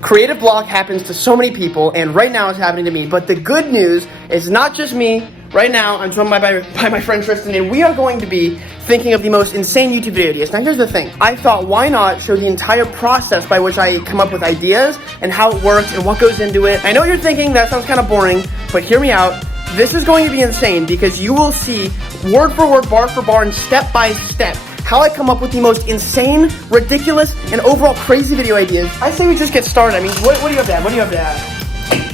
Creative block happens to so many people, and right now it's happening to me. But the good news is not just me. Right now, I'm joined by my friend Tristan, and we are going to be thinking of the most insane YouTube video ideas. Now, here's the thing. I thought, why not show the entire process by which I come up with ideas and how it works and what goes into it. I know you're thinking that sounds kind of boring, but hear me out. This is going to be insane because you will see word for word, bar for bar, and step by step how I come up with the most insane, ridiculous, and overall crazy video ideas. I say we just get started. I mean, what do you have to add? What do you have to add?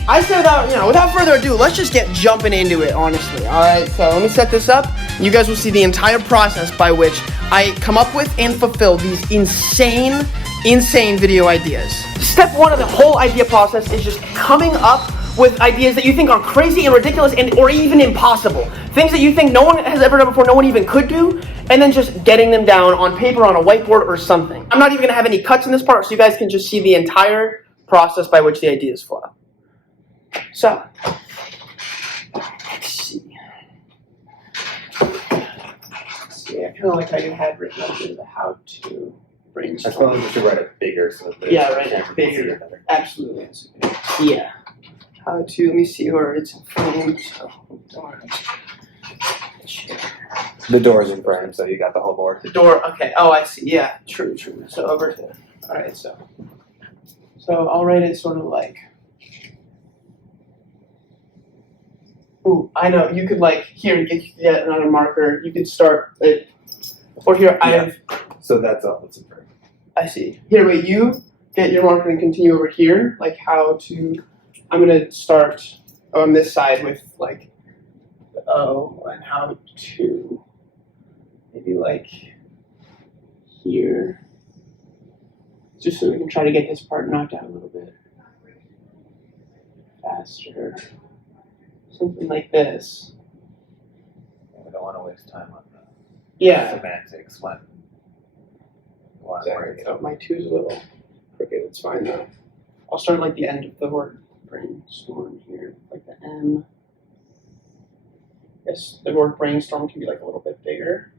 I say without further ado, let's just get jumping into it, honestly. All right, so let me set this up. You guys will see the entire process by which I come up with and fulfill these insane video ideas. Step one of the whole idea process is just coming up with ideas that you think are crazy and ridiculous or even impossible. Things that you think no one has ever done before, no one even could do, and then just getting them down on paper, on a whiteboard, or something. I'm not even gonna have any cuts in this part, so you guys can just see the entire process by which the ideas flow. So, let's see. I kind of like how you had written up here the how to brainstorm. I suppose we should write it bigger so that bigger. Absolutely. Yeah. How to, let me see where it's in frame. So, the door's in frame, so you got the whole board. The door, okay. Oh, I see. Yeah, true. So over to, all right, so I'll write it sort of like, ooh, I know, you could like, here, get another marker. You could start it, or here, yeah. So that's all that's in frame. I see. Here, wait, you get your marker and continue over here, like how to, I'm gonna start on this side with like and how to maybe like here, just so we can try to get this part knocked out a little bit faster, something like this. We don't want to waste time on the semantics when. Exactly. Oh, my two's a little crooked. It's fine though. I'll start like the end of the word brainstorm here, like the M. Yes, the word brainstorm can be like a little bit bigger.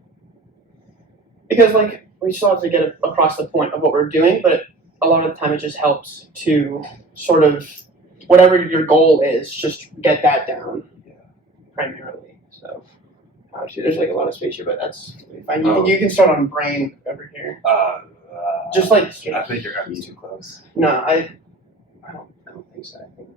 Because like, we still have to get across the point of what we're doing, but a lot of the time it just helps to sort of, whatever your goal is, just get that down primarily. So, actually, there's like a lot of space here, but that's fine. You can start on brain over here. Just like, I think you're gonna be too close. No, I don't think so. I think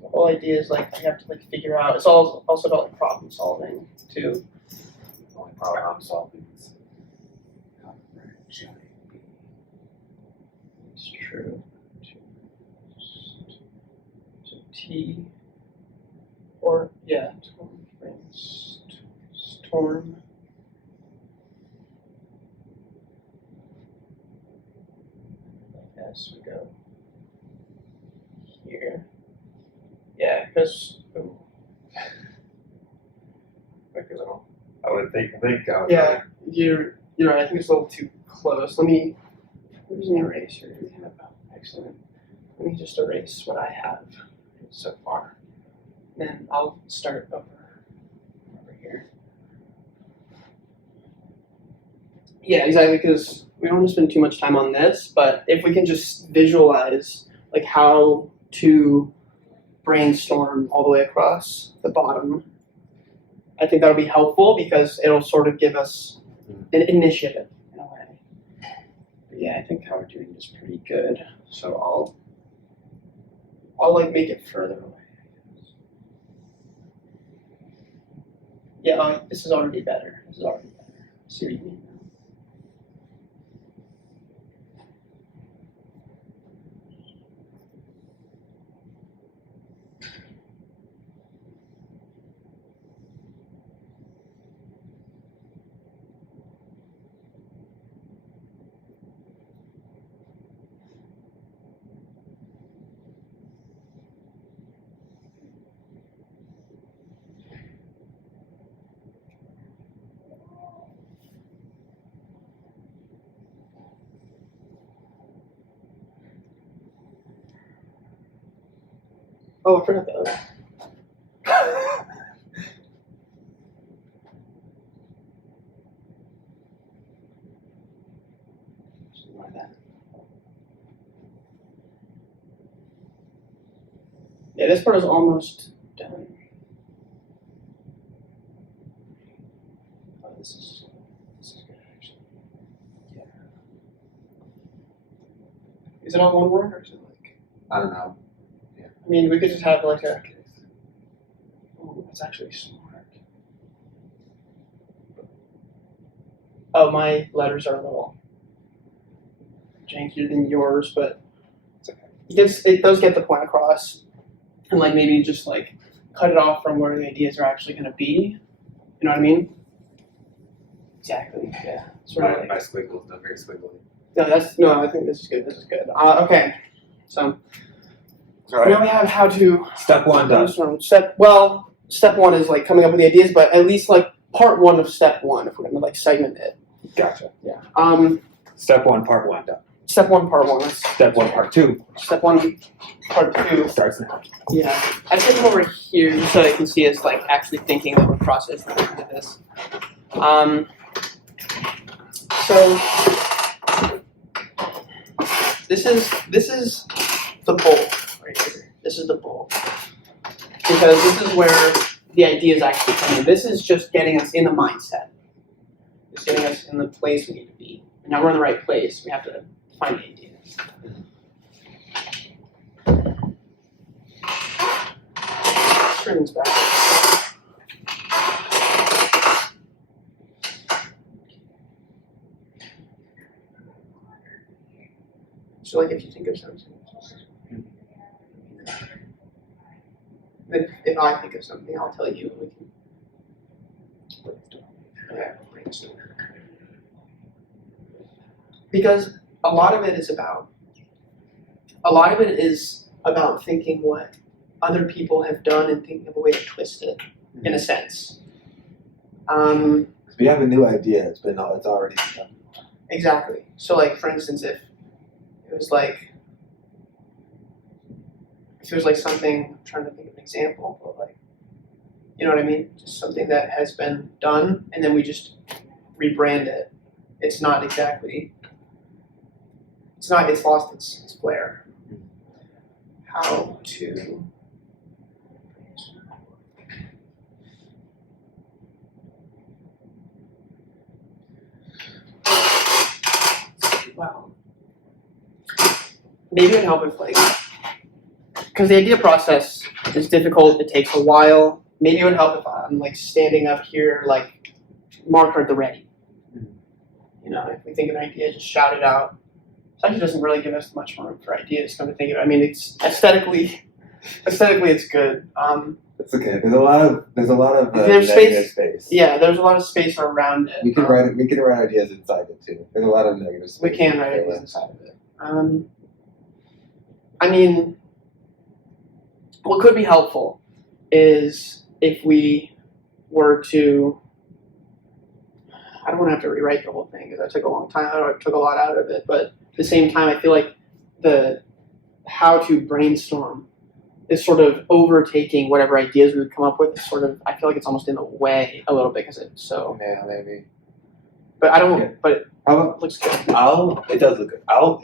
the whole idea is like you have to like figure out. It's also about like problem solving too. The only problem solving is it's true. So T or storm. Yes, we go here. Yeah, because I would think. Yeah, you're right. I think it's a little too close. Where's an eraser? Do we have? Excellent. Let me just erase what I have so far. Then I'll start over here. Yeah, exactly, because we don't want to spend too much time on this, but if we can just visualize like how to brainstorm all the way across the bottom, I think that'll be helpful because it'll sort of give us an initiative in a way. But yeah, I think how we're doing is pretty good. So I'll like make it further away. Yeah, this is already better. See what you mean. Oh, I forgot the other. like that. Yeah, this part is almost done. Oh, this is good actually. Yeah. Is it all one word or is it like? I don't know. Yeah. I mean, we could just have like a. Oh, that's actually smart. Oh, my letters are a little jankier than yours, but it does get the point across. And like maybe just like cut it off from where the ideas are actually going to be. You know what I mean? Exactly. Yeah. Sort of like, my squiggles, not very squiggly. No. I think this is good. This is good. Okay. So All right. now we have how to. Step 1 done. Step 1 is like coming up with the ideas, but at least like part 1 of step 1 if we're gonna like segment it. Gotcha. Yeah. Step 1, part 1 done. Step 1, part 1. Step 1, part 2. Step 1, part 2 starts now. Yeah. I put them over here just so they can see us like actually thinking that we're processing this. So this is the bulk right here. This is the bulk. Because this is where the ideas actually come in. This is just getting us in the mindset. It's getting us in the place we need to be. And now we're in the right place. We have to find the ideas. Screen's back. So like if you think of something, if I think of something, I'll tell you and we can brainstorm. Because a lot of it is about thinking what other people have done and thinking of a way to twist it, in a sense. We have a new idea, it's already done. Exactly. So like for instance, if it was like something, I'm trying to think of an example, but like, you know what I mean? Just something that has been done and then we just rebrand it. It's not exactly, it's lost its flair. How to wow. Maybe it would help if like, because the idea process is difficult, it takes a while. Maybe it would help if I'm like standing up here, like marker at the ready. You know, if we think of an idea, just shout it out. It actually doesn't really give us much room for ideas. Come to think of it, I mean, it's aesthetically, it's good. It's okay. There's a lot of there's space. Yeah, there's a lot of space around it. We can write ideas inside it too. There's a lot of negative space. We can write ideas inside of it. I mean, what could be helpful is if we were to. I don't want to have to rewrite the whole thing because that took a long time. I took a lot out of it, but at the same time, I feel like the how to brainstorm is sort of overtaking whatever ideas we would come up with. It's sort of, I feel like it's almost in the way a little bit because it's so. Yeah, maybe. But I don't. Yeah. But how about, it looks good. It does look good. I'll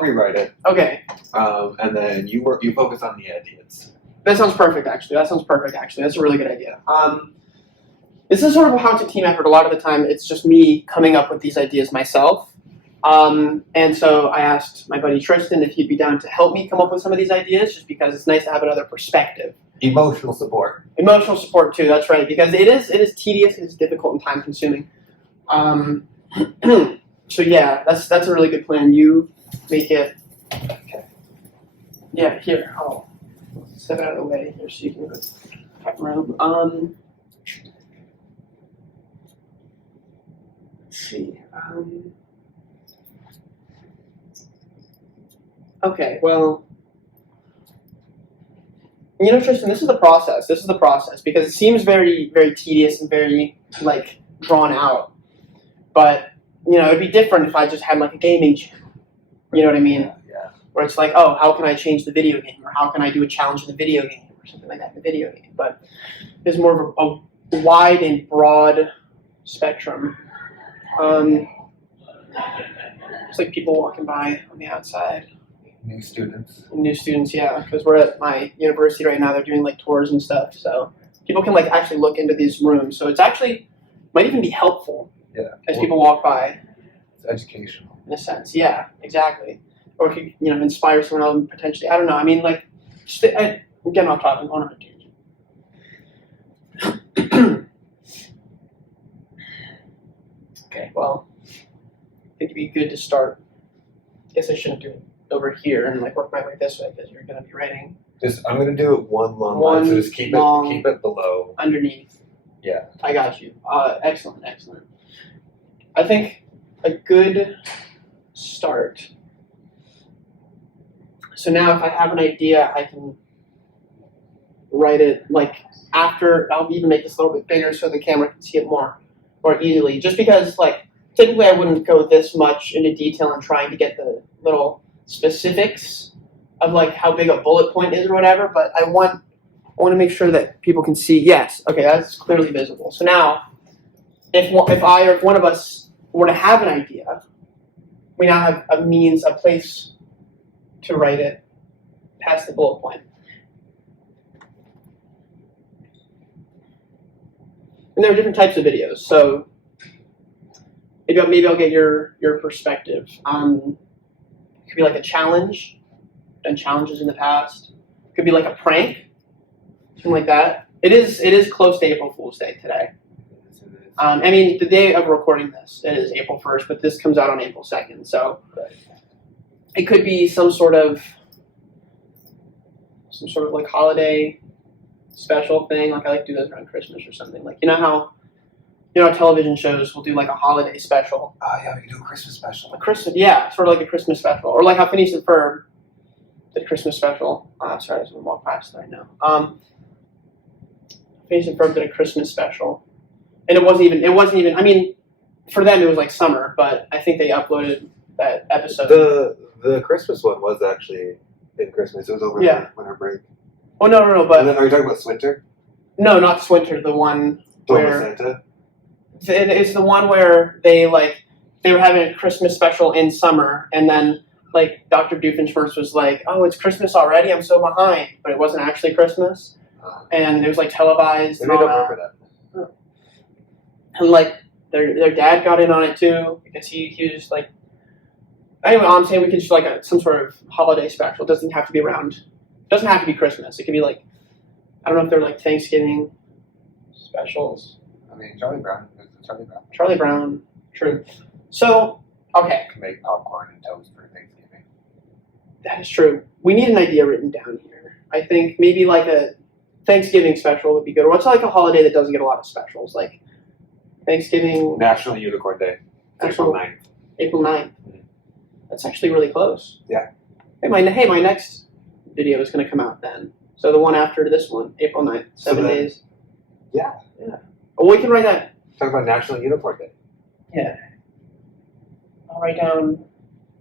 rewrite it. Okay. And then you focus on the ideas. That sounds perfect. Actually, that's a really good idea. This is sort of a how-to team effort. A lot of the time, it's just me coming up with these ideas myself. And so I asked my buddy Tristan if he'd be down to help me come up with some of these ideas, just because it's nice to have another perspective. Emotional support. Emotional support too. That's right, because it is tedious, it is difficult and time-consuming. So yeah, that's a really good plan. You make it. Okay. Yeah, here. I'll step out of the way here so you can go room. Let's see. Okay, well, you know, Tristan, this is the process. Because it seems very, very tedious and very, like, drawn out. But, you know, it'd be different if I just had, like, a gaming channel. You know what I mean? Yeah. Where it's like, oh, how can I change the video game? Or how can I do a challenge in the video game? Or something like that in the video game. But there's more of a wide and broad spectrum. Does like people walking by on the outside. New students. New students, yeah, because we're at my university right now. They're doing like tours and stuff, so people can like actually look into these rooms. So it's actually might even be helpful. Yeah. As people walk by. It's educational. In a sense, yeah, exactly. Or it could, inspire someone else potentially. I don't know. I mean, like, we're getting off topic. On a tangent. Okay, well, I think it'd be good to start. I guess I shouldn't do it over here and like work my way this way because you're going to be writing. I'm going to do it one long line, so just keep it below. Underneath. Yeah. I got you. Excellent. I think a good start. So now if I have an idea, I can write it like after. I'll even make this a little bit bigger so the camera can see it more easily. Just because like typically I wouldn't go this much into detail in trying to get the little specifics of like how big a bullet point is or whatever, but I want to make sure that people can see. Yes, okay, that's clearly visible. So now, if I or if one of us were to have an idea, we now have a place to write it past the bullet point. And there are different types of videos, so maybe I'll get your perspective. It could be like a challenge. Done challenges in the past. It could be like a prank. Something like that. It is close to April Fool's Day today. I mean, the day of recording this, it is April 1st, but this comes out on April 2nd. So it could be some sort of like holiday special thing. Like I like to do those around Christmas or something. Like how television shows will do like a holiday special. Oh yeah, we can do a Christmas special. Sort of like a Christmas special, or like how Phineas and Ferb did a Christmas special. Sorry, I was going to walk past right now. Phineas and Ferb did a Christmas special, and it wasn't even. I mean, for them it was like summer, but I think they uploaded that episode. The Christmas one was actually in Christmas. It was over winter break. Oh no! But are you talking about Swinter? No, not Swinter. The one where Santa. It's the one where they were having a Christmas special in summer, and then like Dr. Doofenshmirtz was like, "Oh, it's Christmas already! I'm so behind," but it wasn't actually Christmas, and it was like televised. Maybe I don't remember that. And like their dad got in on it too because he was like. Anyway, I'm saying we could do like some sort of holiday special. It doesn't have to be Christmas. It could be like I don't know if they're like Thanksgiving specials. I mean, Charlie Brown. Charlie Brown, true. So, okay. You can make popcorn and toast for Thanksgiving. That is true. We need an idea written down here. I think maybe like a Thanksgiving special would be good. Or what's like a holiday that doesn't get a lot of specials? Like Thanksgiving. National Unicorn Day. April 9th. April 9th. Mm-hmm. That's actually really close. Yeah. Hey, my next video is going to come out then. So the one after this one, April 9th. 7 days. Yeah. Oh, we can write that. Talk about National Unicorn Day. Yeah. I'll write down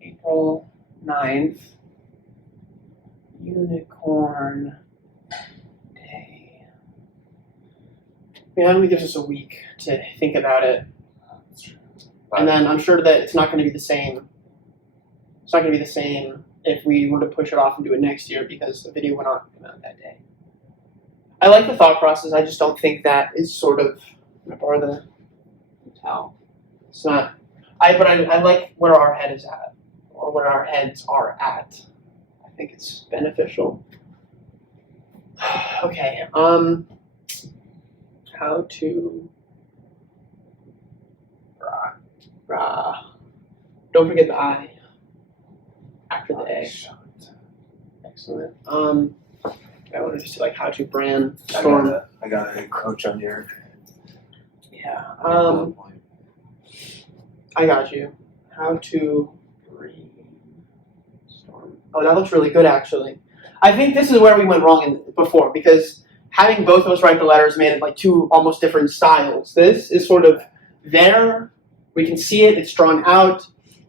April 9th. Unicorn Day. Yeah, it gives us a week to think about it. That's true. And then I'm sure that it's not going to be the same. It's not going to be the same if we were to push it off and do it next year because the video would not come out that day. I like the thought process. I just don't think that is sort of or the how. It's not. I like where our head is at, or where our heads are at. I think it's beneficial. Okay. How to. Don't forget the I. After the A. Excellent. I want to just do like how to brainstorm. I got to encroach on your. Yeah. I got you. How to brainstorm. Oh, that looks really good, actually. I think this is where we went wrong before because having both of us write the letters made it like two almost different styles. This is sort of there. We can see it. It's drawn out.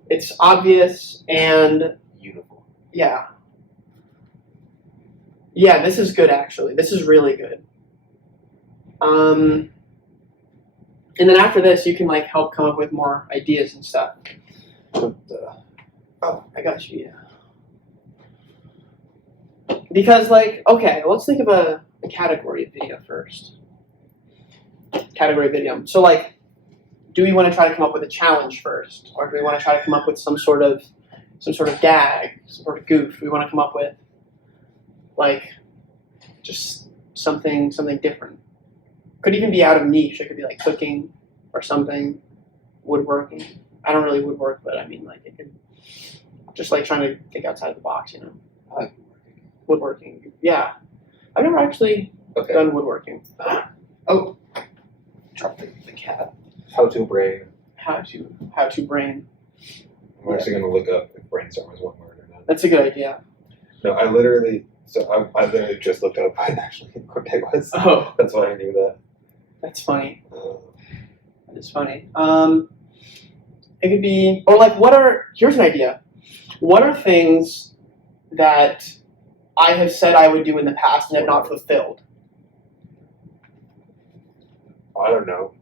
It's obvious and uniform. Yeah. Yeah, this is good, actually. This is really good. And then after this, you can like help come up with more ideas and stuff. Oh, I got you. Yeah. Because like, okay, let's think of a category of video first. Category video. So like, do we want to try to come up with a challenge first, or do we want to try to come up with some sort of gag, some sort of goof? Do we want to come up with like just something different? Could even be out of niche. It could be like cooking or something, woodworking. I don't really woodwork, but I mean like it could just like trying to think outside the box, you know. I like Woodworking. Yeah, I've never actually done woodworking. Oh, dropped the cat. How to brain. How to brain. I'm actually going to look up if brainstorm is one word or not. That's a good idea. No, I literally just looked up what actually what day was. Oh, that's why I knew that. That's funny. That is funny. It could be, or like, here's an idea. What are things that I have said I would do in the past and have not fulfilled? I don't know.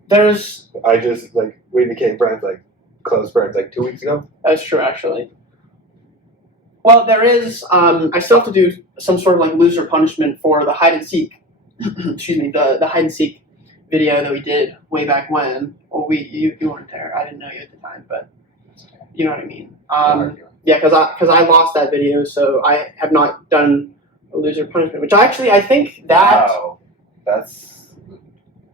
I just, like, we became friends, like, close friends, like, 2 weeks ago. That's true, actually. Well, there is, I still have to do some sort of, like, loser punishment for the hide and seek, excuse me, the hide and seek video that we did way back when. Well, you weren't there. I didn't know you at the time, but you know what I mean. Yeah, because I lost that video, so I have not done a loser punishment, which I think that... Wow. That's...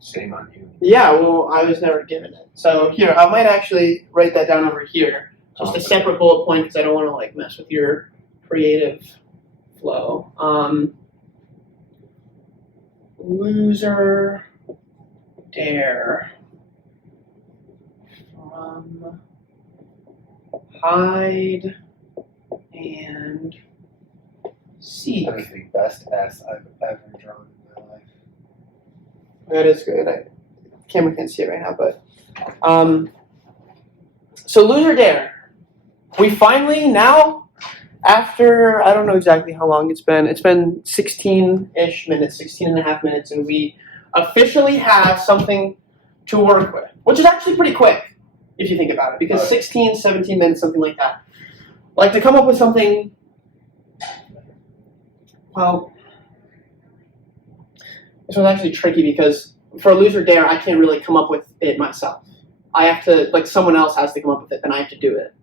Shame on you. Yeah, well, I was never given it. So here, I might actually write that down over here. Just a separate bullet point because I don't want to like mess with your creative flow. Loser dare from hide and seek. That is the best S I've ever drawn in my life. That is good. Camera can't see it right now, but so loser dare. We finally now, after I don't know exactly how long it's been 16-ish minutes, 16 and a half minutes, and we officially have something to work with, which is actually pretty quick if you think about it, because 16, 17 minutes, something like that. Like to come up with something, well, this was actually tricky because for a loser dare, I can't really come up with it myself. I have to, like, someone else has to come up with it, and I have to do it.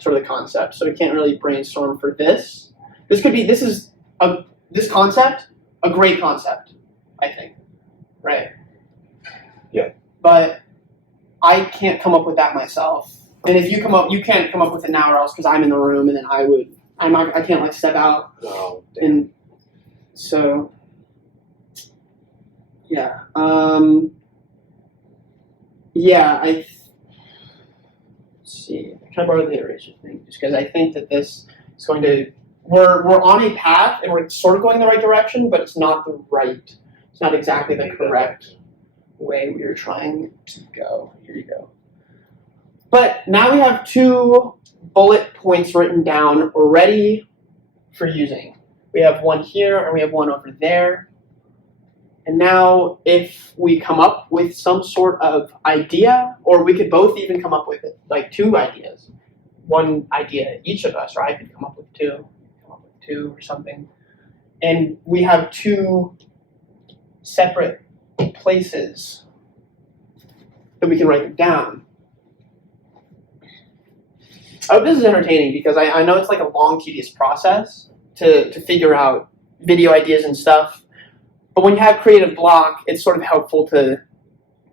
Sort of the concept. So I can't really brainstorm for this. This concept, a great concept, I think. Right? Yeah. But I can't come up with that myself. And if you can't come up with it now or else because I'm in the room, and then I can't like step out. Oh, damn. And so... Yeah. Let's see. Can I borrow the eraser thing? Just because I think that this is going to... We're on a path, and we're sort of going in the right direction, but it's not exactly the correct way we were trying to go. Here you go. But now we have 2 bullet points written down ready for using. We have one here, and we have one over there. And now if we come up with some sort of idea, or we could both even come up with it, like 2 ideas, 1 idea each of us, or I could come up with 2 or something. And we have 2 separate places that we can write them down. I hope this is entertaining because I know it's like a long, tedious process to figure out video ideas and stuff. But when you have creative block, it's sort of helpful to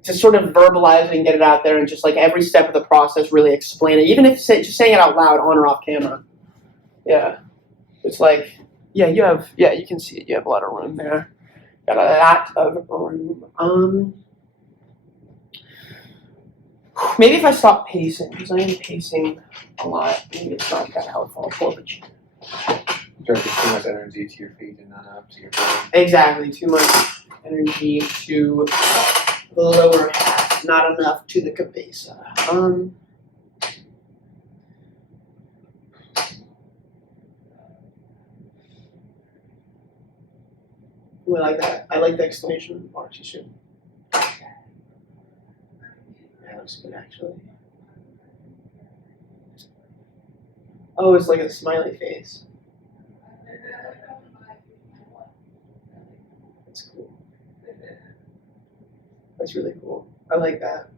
sort of verbalize it and get it out there and just like every step of the process really explain it. Even if just saying it out loud on or off camera. Yeah. It's like, you can see it. You have a lot of room there. Got a lot of room. Maybe if I stop pacing, because I am pacing a lot, maybe it's not that helpful. I'll pull up a chair. Directing too much energy to your feet and not up to your brain. Exactly, too much energy to the lower half, not enough to the cabeza. We like that. I like the exclamation marks. You should. That looks good, actually. Oh, it's like a smiley face. That's cool. That's really cool. I like that.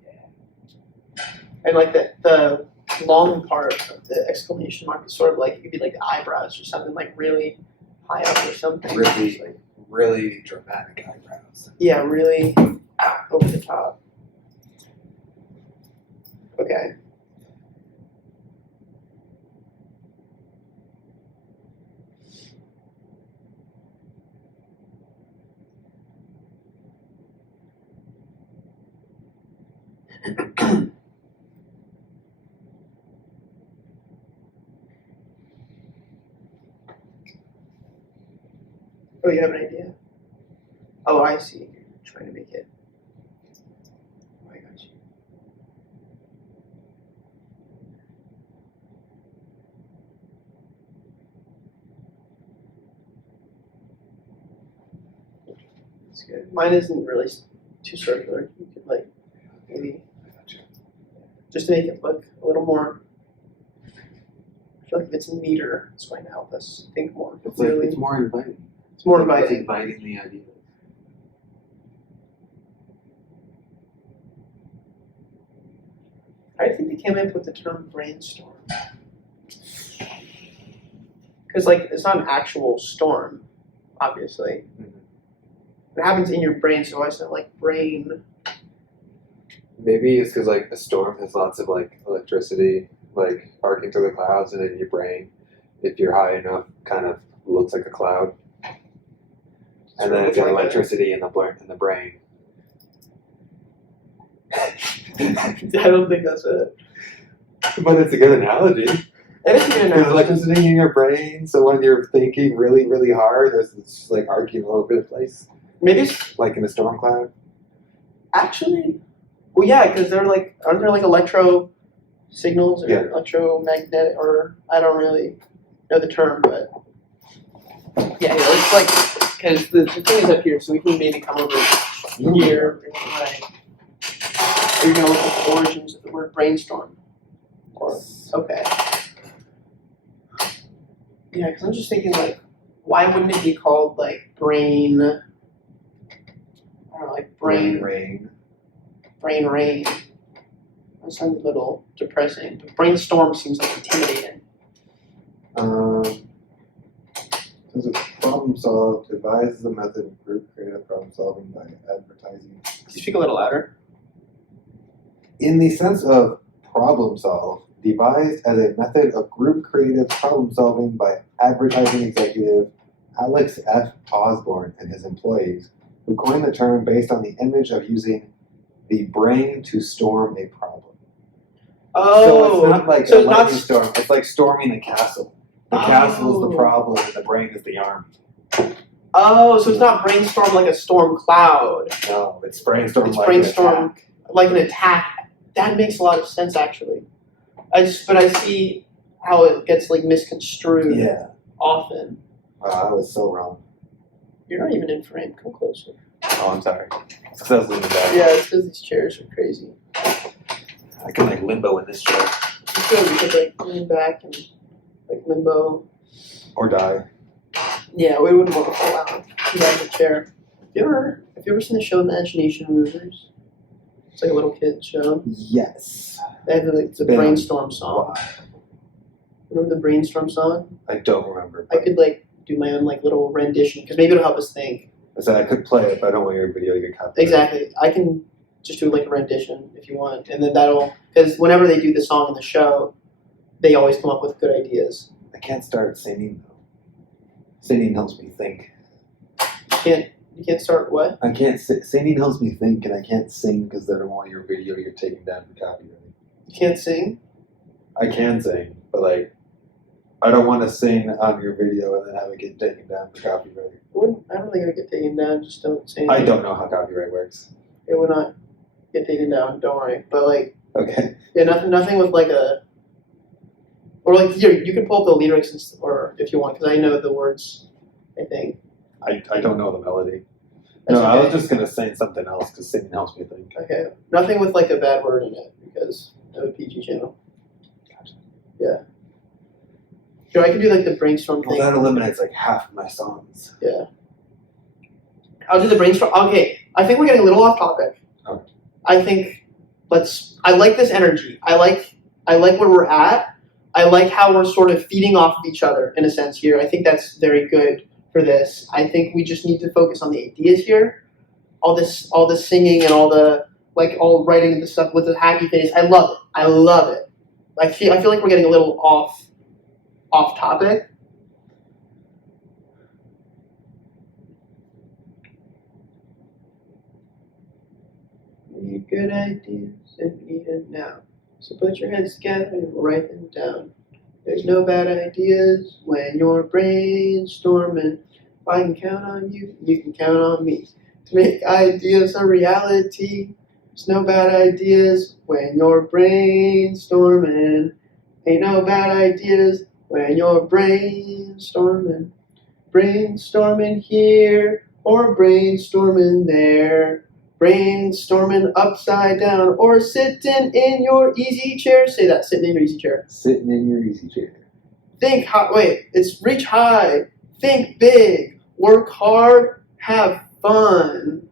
And like the long part of the exclamation mark is sort of like it could be like the eyebrows or something like really high up or something. Really, like, really dramatic eyebrows. Yeah, really over the top. Okay. Oh, you have an idea? Oh, I see. You're trying to make it. Oh, I got you. That's good. Mine isn't really too circular. You could like maybe just to make it look a little more. I feel like if it's neater, it's going to help us think more clearly. It's more inviting. It's more It's inviting. inviting the ideas. I think they came up with the term brainstorm. Because like it's not an actual storm, obviously. Mm-hmm. It happens in your brain, so I said like brain. Maybe it's because like a storm has lots of like electricity like arcing through the clouds, and in your brain, if you're high enough, kind of looks like a cloud. And then it's got electricity in the brain. I don't think that's it. But it's a good analogy. It is a good There's analogy. electricity in your brain, so when you're thinking really, really hard, there's this like arcing all over the place, Maybe it's like in a storm cloud. actually. Well, yeah, because they're like, aren't there like electro signals or electromagnetic, or I don't really know the term, but yeah, it's like because the thing is up here, so we can maybe come over here. Right. Are you gonna look at the origins of the word brainstorm? Or okay. Yeah, because I'm just thinking like, why wouldn't it be called like brain? I don't know, like brain rain. That sounds a little depressing. But brainstorm seems like intimidating. Does a problem solve devises a method of group creative problem solving by advertising? Can you speak a little louder? In the sense of problem solve, devised as a method of group creative problem solving by advertising executive Alex F. Osborne and his employees, who coined the term based on the image of using the brain to storm a problem. Oh, So it's not like so a it's not lightning storm, it's like storming a castle. The castle is the problem and the brain is the army. Oh, so it's not brainstorm like a storm cloud. No, it's brainstorm It's like brainstorm an attack. like an attack. That makes a lot of sense actually. But I see how it gets like misconstrued Yeah. often. I was so wrong. You're not even in frame. Come closer. Oh, I'm sorry. It's because I was leaning back. Yeah, it's because these chairs are crazy. I can like limbo in this chair. It's good. We could like lean back and like limbo. Or die. Yeah, we wouldn't want to fall out. Get out of the chair. Have you ever seen the show Imagination Movers? It's like a little kid show. Yes. They have like the Been- brainstorm song. Remember the brainstorm song? I don't remember. I could like do my own like little rendition because maybe it'll help us think. I said I could play it, but I don't want your video to get copyrighted. Exactly. I can just do like a rendition if you want, and then that'll because whenever they do the song in the show, they always come up with good ideas. I can't start singing though. Singing helps me think. You can't start what? I can't. Singing helps me think, and I can't sing because I don't want your video to get taken down for copyright. You can't sing. I can sing, but like, I don't want to sing on your video and then have it get taken down for copyright. I don't think it would get taken down. Just don't say. I don't know how copyright works. It would not get taken down. Don't worry. But like, Okay. yeah, nothing with like a. Or like here, you can pull up the lyrics or if you want, because I know the words. I think. I don't know the melody. That's No, I okay. was just gonna sing something else because singing helps me think. Okay. Nothing with like a bad word in it because I have a PG channel. Gotcha. Yeah. Here, I can do like the brainstorm Well, thing. that eliminates like half of my songs. Yeah. I'll do the brainstorm. Okay, I think we're getting a little off topic. Okay. I think I like this energy. I like where we're at. I like how we're sort of feeding off of each other in a sense here. I think that's very good for this. I think we just need to focus on the ideas here. All this singing and all writing and the stuff with the happy face. I love it. I love it. I feel like we're getting a little off topic. We need good ideas and we need them now. So put your hands together and write them down. There's no bad ideas when you're brainstorming. If I can count on you, you can count on me. To make ideas a reality. There's no bad ideas when you're brainstorming. Ain't no bad ideas when you're brainstorming. Brainstorming here or brainstorming there. Brainstorming upside down or sitting in your easy chair. Say that, sitting in your easy chair. Sitting in your easy chair. Think high. Wait, it's reach high. Think big. Work hard. Have fun.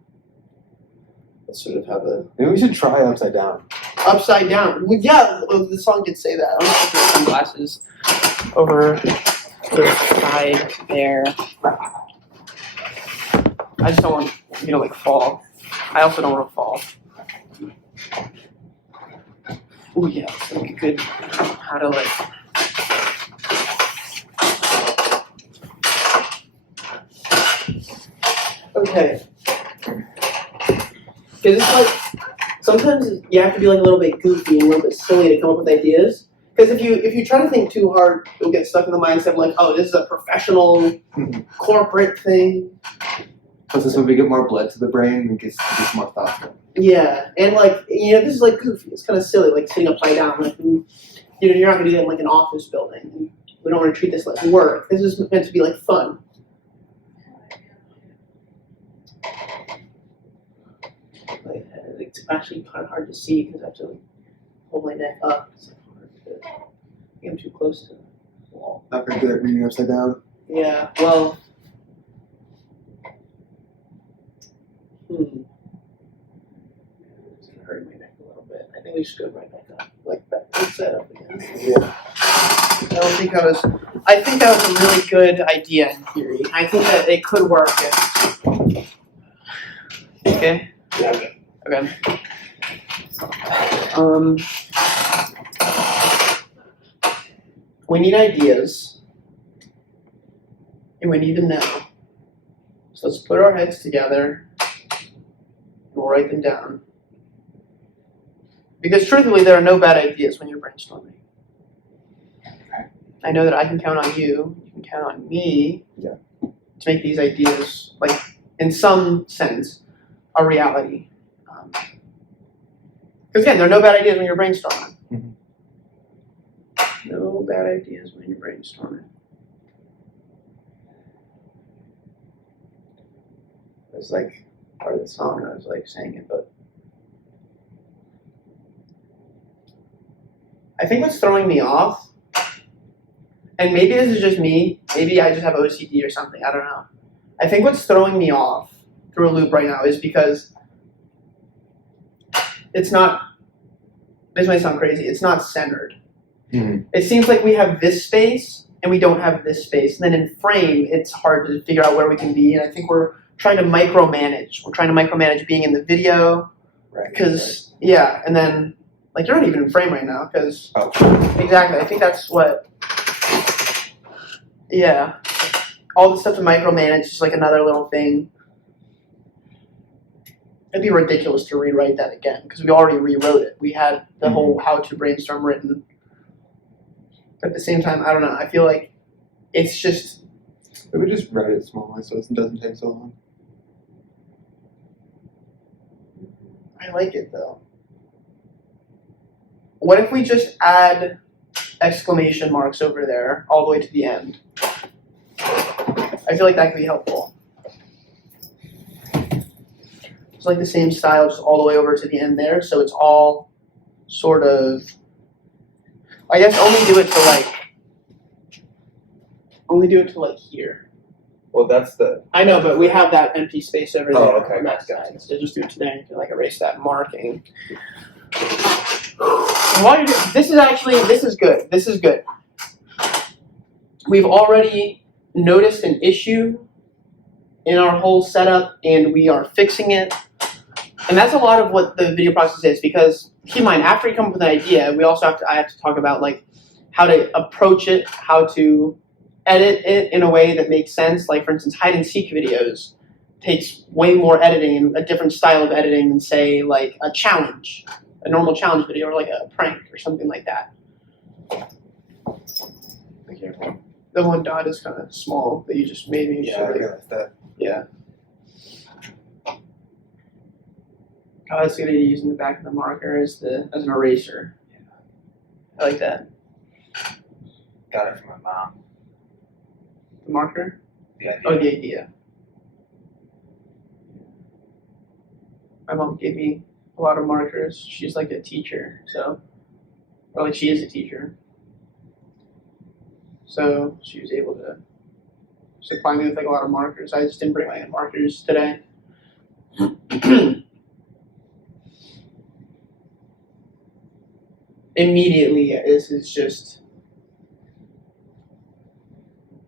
Let's sort of have a Maybe we should try upside down. upside down. Well, yeah, the song did say that. I'm gonna put the sunglasses over the side there. I just don't want you to like fall. I also don't want to fall. Oh yeah, it's like a good how to like. Okay. Because it's like sometimes you have to be like a little bit goofy and a little bit silly to come up with ideas. Because if you try to think too hard, you'll get stuck in the mindset of like, oh, this is a professional corporate thing. Plus, this way we get more blood to the brain and gets more thoughts going. Yeah, and like this is like goofy. It's kind of silly, like sitting upside down. Like you're not gonna do that in like an office building. We don't want to treat this like work. This is meant to be like fun. Like, it's actually kind of hard to see because I have to like, hold my neck up. It's like hard to get too close to the wall. Not very good at reading upside down. Yeah, well. It's gonna hurt my neck a little bit. I think we should go right back up. Like that. Let's set up again. Yeah. I think that was a really good idea in theory. I think that it could work. Okay. Yeah. Okay. Okay. We need ideas, and we need them now. So let's put our heads together, and we'll write them down. Because truthfully, there are no bad ideas when you're brainstorming. I know that I can count on you. You can count on me. Yeah. To make these ideas, like in some sense, a reality. Because again, there are no bad ideas when you're brainstorming. Mm-hmm. No bad ideas when you're brainstorming. It was like part of the song. I was like saying it, but I think what's throwing me off, and maybe this is just me, maybe I just have OCD or something, I don't know. I think what's throwing me off through a loop right now is because it's not, this might sound crazy, it's not centered. Mm-hmm. It seems like we have this space and we don't have this space. And then in frame, it's hard to figure out where we can be. And I think we're trying to micromanage. We're trying to micromanage being in the video. Right. Because, yeah, and then, like, you're not even in frame right now. Because, Oh. exactly, I think that's what, yeah. All the stuff to micromanage is like another little thing. It'd be ridiculous to rewrite that again because we already rewrote it. We had the whole how to brainstorm written. But at the same time, I don't know. I feel like it's just. Maybe just write it smaller so it doesn't take so long. I like it though. What if we just add exclamation marks over there all the way to the end? I feel like that could be helpful. It's like the same style, just all the way over to the end there, so it's all sort of. I guess only do it to like Only do it to like here. Well, that's the. I know, but we have that empty space over there. Oh, okay, on that gotcha. side. So just do it to there and you can like erase that marking. And while you're doing, this is good. This is good. We've already noticed an issue in our whole setup and we are fixing it. And that's a lot of what the video process is, because keep in mind, after you come up with an idea, I have to talk about like how to approach it, how to edit it in a way that makes sense. Like for instance, hide and seek videos takes way more editing and a different style of editing than say like a normal challenge video or like a prank or something like that. Be careful. The one dot is kind of small that you just made me. Yeah, I realized that. Yeah. I was going to use in the back of the marker as an eraser. I like that. Got it from my mom. The marker? The idea. Oh, the idea. My mom gave me a lot of markers. She's like a teacher, or like she is a teacher. So she was able to supply me with like a lot of markers. I just didn't bring my own markers today. Immediately, this is just.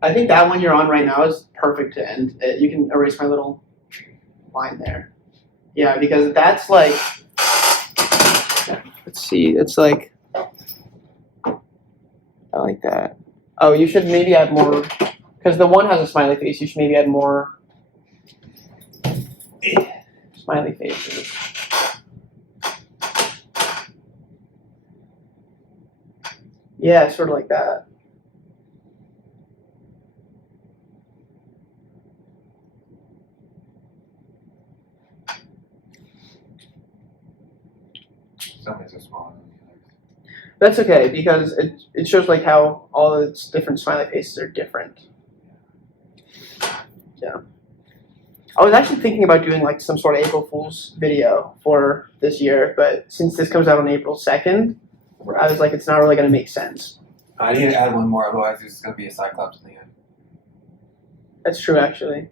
I think that one you're on right now is perfect to end. You can erase my little line there. Yeah, because that's like. Let's see. It's like. I like that. Oh, you should maybe add more, because the one has a smiley face. You should maybe add more smiley faces. Yeah, sort of like that. Some is a smaller than the others. That's okay, because it shows like how all its different smiley faces are different. Yeah. I was actually thinking about doing like some sort of April Fool's video for this year, but since this comes out on April 2nd, I was like, it's not really going to make sense. I need to add one more, otherwise there's going to be a Cyclops in the end. That's true, actually.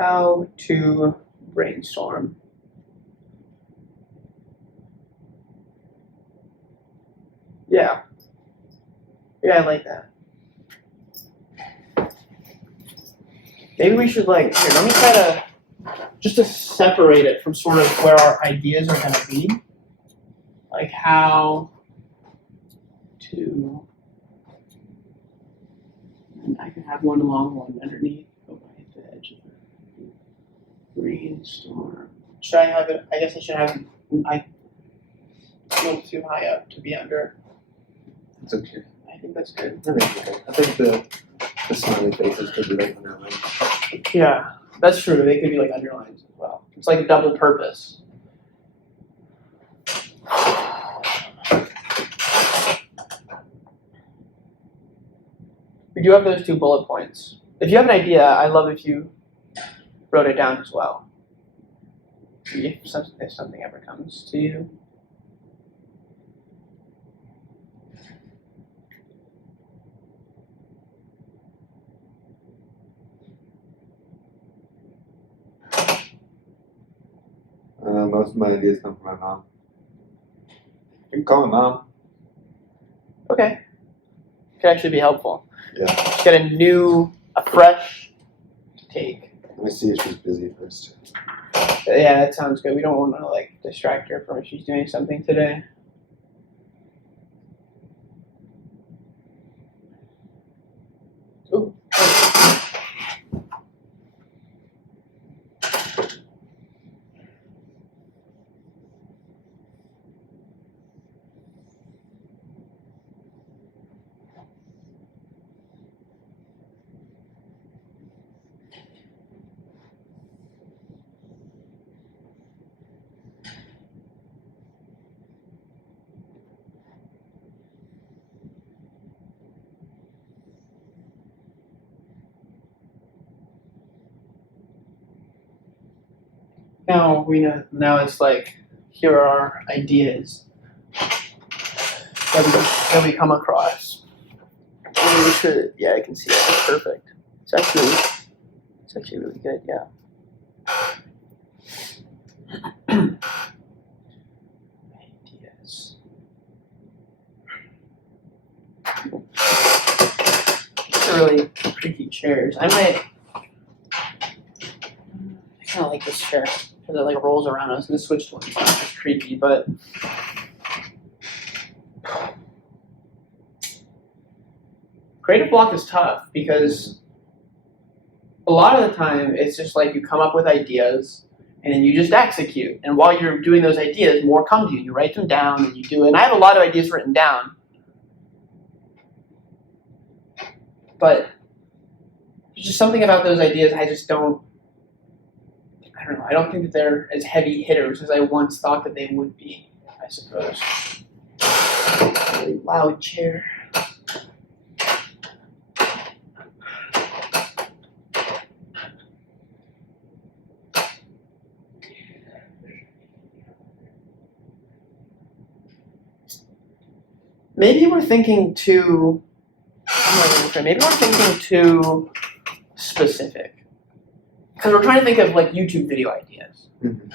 How to brainstorm. Yeah. Yeah, I like that. Maybe we should like, here, let me try to, just to separate it from sort of where our ideas are going to be. Like how to, and I can have one long one underneath, go right at the edge of the brainstorm. Should I have it, I guess I should have it, a little too high up to be under. It's okay. I think that's good. I think it's okay. I think the smiley faces could be like underlined. Yeah, that's true. They could be like underlines as well. It's like a double purpose. We do have those 2 bullet points. If you have an idea, I love if you wrote it down as well. If something ever comes to you. Most of my ideas come from my mom. You can call my mom. Okay. Could actually be helpful. Yeah. Just get a fresh take. Let me see if she's busy first. Yeah, that sounds good. We don't want to like distract her from if she's doing something today. Ooh. Now we know. Now it's like, here are our ideas that we come across. And we should, yeah, I can see that. That's perfect. It's actually really good. Yeah. Ideas. These are really creaky chairs. I kind of like this chair because it like rolls around. I was gonna switch to one. It's not as creepy, but creative block is tough because a lot of the time it's just like you come up with ideas and then you just execute. And while you're doing those ideas, more come to you. You write them down and you do it. And I have a lot of ideas written down, but there's just something about those ideas I just don't. I don't know. I don't think that they're as heavy hitters as I once thought that they would be, I suppose. Really loud chair. Maybe we're thinking too. Maybe we're thinking too specific. Because we're trying to think of like YouTube video ideas. Mm-hmm.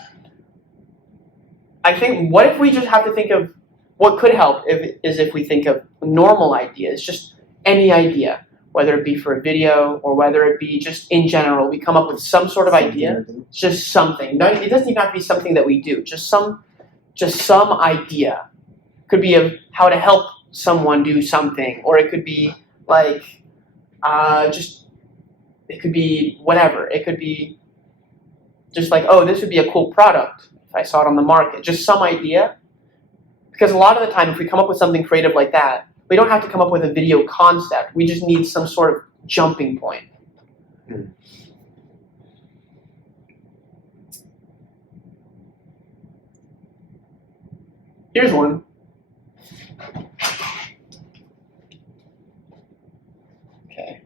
I think, what if we just have to think of what could help if we think of normal ideas, just any idea, whether it be for a video or whether it be just in general. We come up with some sort of idea, just something. No, it doesn't even have to be something that we do. Just some idea. Could be of how to help someone do something, or it could be like it could be whatever. It could be just like, oh, this would be a cool product if I saw it on the market. Just some idea. Because a lot of the time, if we come up with something creative like that, we don't have to come up with a video concept. We just need some sort of jumping point. Mm. Here's one. Okay.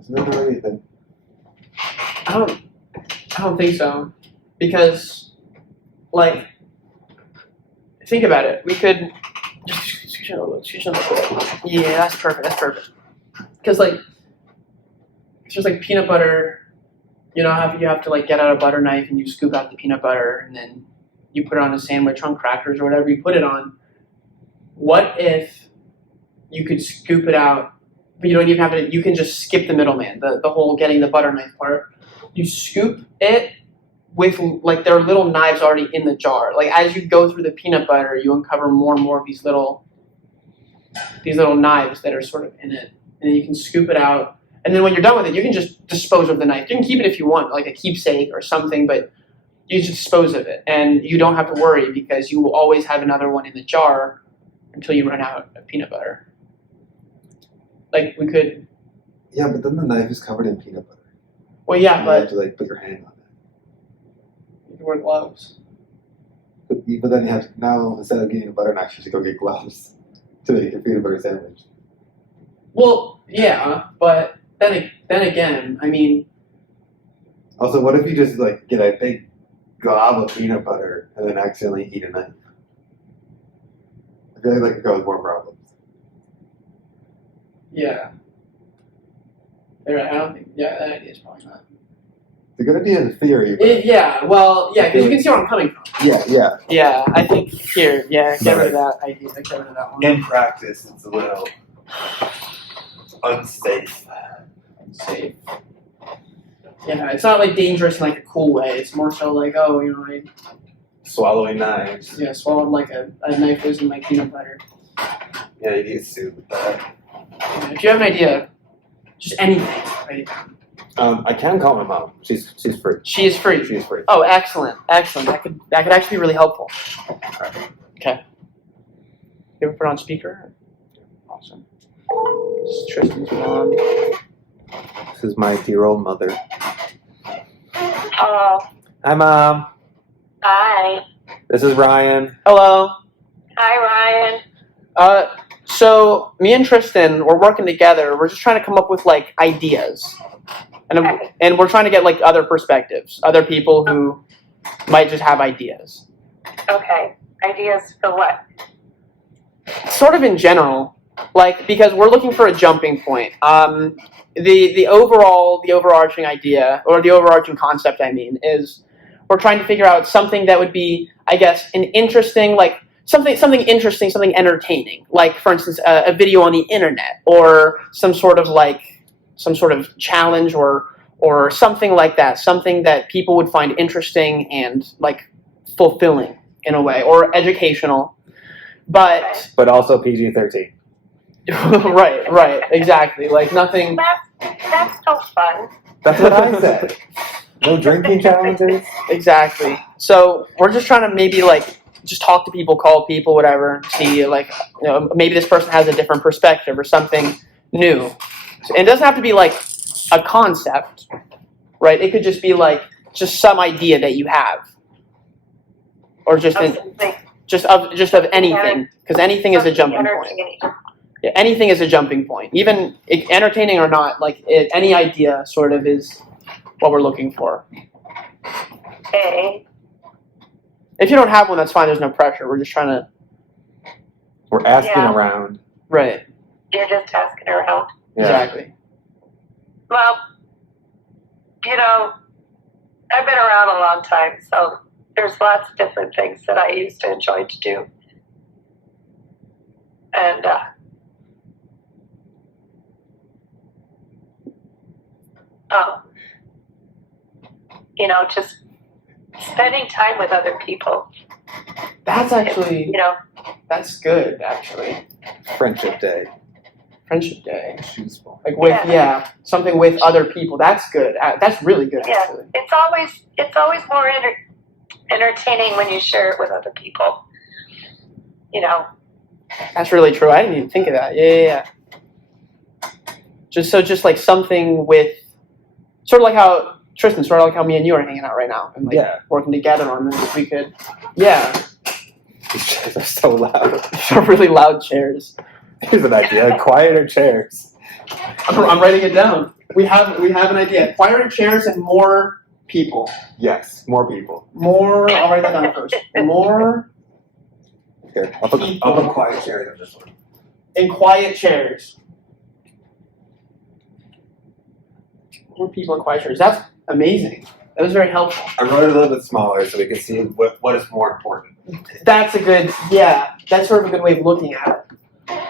Isn't that really anything? I don't think so. Because, like, think about it. We could just yeah, that's perfect. That's perfect. Because like, it's just like peanut butter. You know how you have to like get out a butter knife and you scoop out the peanut butter and then you put it on a sandwich on crackers or whatever you put it on. What if you could scoop it out, but you don't even have to? You can just skip the middleman, the whole getting the butter knife part. You scoop it with like there are little knives already in the jar. Like as you go through the peanut butter, you uncover more and more of these little knives that are sort of in it, and then you can scoop it out. And then when you're done with it, you can just dispose of the knife. You can keep it if you want, like a keepsake or something, but you just dispose of it, and you don't have to worry because you will always have another one in the jar until you run out of peanut butter. Like we could. Yeah, but then the knife is covered in peanut butter. Well, yeah, You but have to like put your hand on it. you can wear gloves. But then you have to, now instead of getting a butter knife, you have to go get gloves to make your peanut butter sandwich. Well, yeah, but then again, I mean. Also, what if you just like get a big glob of peanut butter and then accidentally eat a knife? I feel like that could cause more problems. Yeah. I don't think. Yeah, that idea is probably not. It's a good idea in theory. But Yeah. Well, yeah, because you can see where I'm coming from. yeah. Yeah, I think here. Yeah, get rid of that idea. Get rid of that one. In practice, it's a little unsafe. Unsafe. Yeah, it's not like dangerous in like a cool way. It's more so like, oh, you know, I Swallowing knives. swallowed like a knife was in my peanut butter. Yeah, you get sued with that. Yeah, if you have an idea, just anything, write it down. I can call my mom. She's free. She is free. She's free. Oh, excellent. That could actually be really helpful. Okay. You ever put on speaker? Awesome. This is Tristan's mom. This is my dear old mother. Hello. Hi, Mom. Hi. This is Ryan. Hello. Hi, Ryan. So me and Tristan, we're working together. We're just trying to come up with like ideas, and we're trying to get like other perspectives, other people who might just have ideas. Okay. Ideas for what? Sort of in general, like because we're looking for a jumping point. The overarching idea or the overarching concept, I mean, is we're trying to figure out something that would be, I guess, an interesting like. Something interesting, something entertaining, like for instance, a video on the internet, or some sort of challenge, or something like that. Something that people would find interesting and like fulfilling in a way, or educational, but also PG-13. right, exactly. Like nothing. That's no fun. That's what I said. No drinking challenges. Exactly. So we're just trying to maybe like. Just talk to people, call people, whatever. See, like, maybe this person has a different perspective or something new. And it doesn't have to be like a concept, right? It could just be like just some idea that you have, or just of anything, because anything is a jumping point. Yeah, anything is a jumping point, even entertaining or not. Like any idea, sort of, is what we're looking for. Okay. If you don't have one, that's fine. There's no pressure. We're just trying to. We're asking around. Right. You're just asking around. Yeah. Exactly. Well, I've been around a long time, so there's lots of different things that I used to enjoy to do. And, just spending time with other people. That's actually, that's good, actually. Friendship Day. Friendship Day. Shoes fall. Like with, something with other people. That's good. That's really good, actually. It's always more entertaining when you share it with other people. That's really true. I didn't even think of that. Yeah. Just like something with, sort of like how, Tristan, sort of like how me and you are hanging out right now. And like working together on this. We could, These chairs are so loud. They're really loud chairs. Here's an idea. Quieter chairs. I'm writing it down. We have an idea. Quieter chairs and more people. Yes, more people. More, I'll write that down first. More Here, I'll put quiet chairs on this one. in quiet chairs. More people in quiet chairs. That's amazing. That was very helpful. I wrote it a little bit smaller so we can see what is more important. That's that's sort of a good way of looking at it.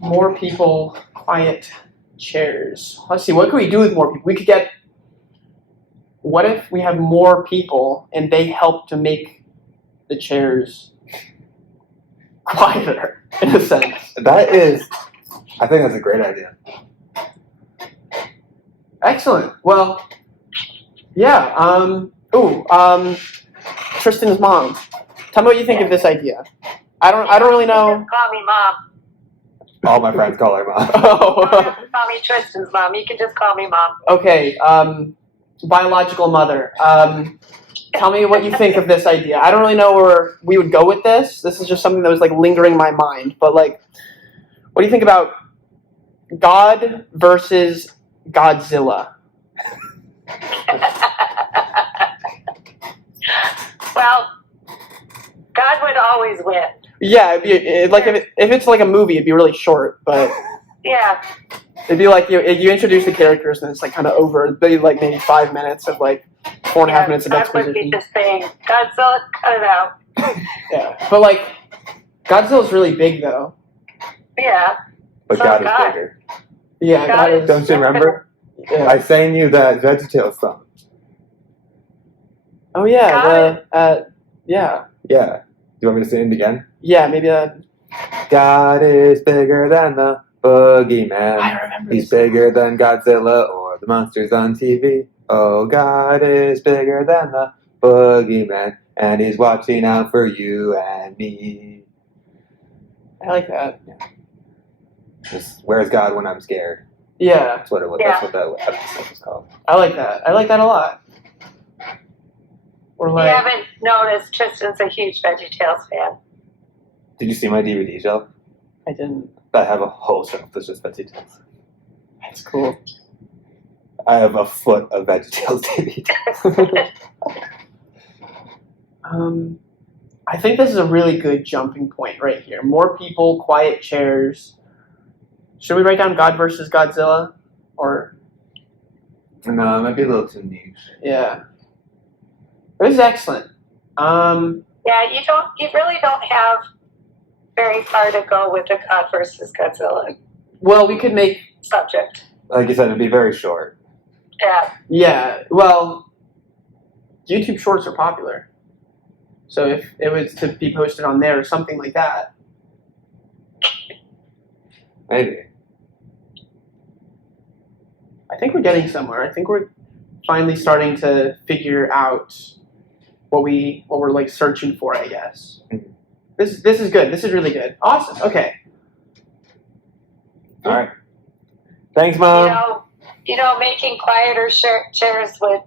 More people, quiet chairs. Let's see, what can we do with more people? We could get, what if we have more people and they help to make the chairs quieter, in a sense? I think that's a great idea. Excellent. Well, Tristan's mom. Tell me what you think of this idea. I don't really know. Just call me Mom. All my friends call her Mom. You don't have to call me Tristan's mom. You can just call me Mom. Okay, biological mother. Tell me what you think of this idea. I don't really know where we would go with this. This is just something that was like lingering in my mind. But like, what do you think about God versus Godzilla? Well, God would always win. Yeah, like if it's like a movie, it'd be really short, but Yeah. it'd be like you introduce the characters and it's like kind of over. It'd be like maybe 5 minutes of like 4.5 minutes of God would exposition. be just saying, Godzilla, cut it out. Yeah, but like Godzilla's really big though. Yeah. But So God is God. bigger. Yeah, God God is- is. Don't you remember? Yeah. I sang you that VeggieTales song. Oh yeah, God yeah, Yeah. Do you want me to sing it again? yeah. Maybe God is bigger than the boogeyman. I remember. He's this. bigger than Godzilla or the monsters on TV. Oh, God is bigger than the boogeyman, and he's watching out for you and me. I like that. Just, where's God when I'm scared? Yeah, That's what it was. Yeah. That's what that episode was called. I like that. I like that a lot. Or You like, haven't noticed Tristan's a huge VeggieTales fan. Did you see my DVD shelf? I didn't. I have a whole shelf that's just VeggieTales. That's cool. I have a foot of VeggieTales DVDs. I think this is a really good jumping point right here. More people, quiet chairs. Should we write down God versus Godzilla? Or No, it might be a little too niche. yeah, this is excellent. Yeah, you really don't have very far to go with the God versus Godzilla Well, we could make subject. Like you said, it'd be very short. Yeah. Well, YouTube Shorts are popular, so if it was to be posted on there or something like that. Maybe. I think we're getting somewhere. I think we're finally starting to figure out what we're like searching for, I guess. Mhm. This is good. This is really good. Awesome. Okay. All right. Thanks, Mom. Making quieter chairs would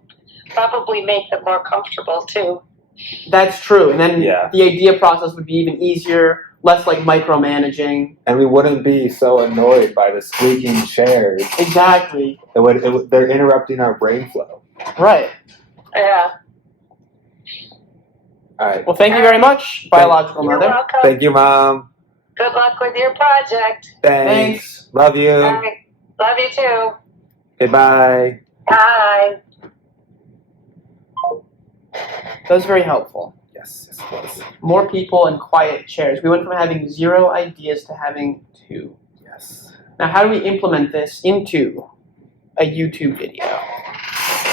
probably make them more comfortable too. That's true. And then Yeah. the idea process would be even easier, less like micromanaging. And we wouldn't be so annoyed by the squeaking chairs. Exactly. They're interrupting our brain flow. Right. Yeah. All right. Well, thank you very much, biological You're mother. welcome. Thank you, Mom. Good luck with your project. Thanks. Love you. All right. Love you too. Goodbye. Bye. That was very helpful. Yes, it was. More people and quiet chairs. We went from having 0 ideas to having 2. Yes. Now, how do we implement this into a YouTube video?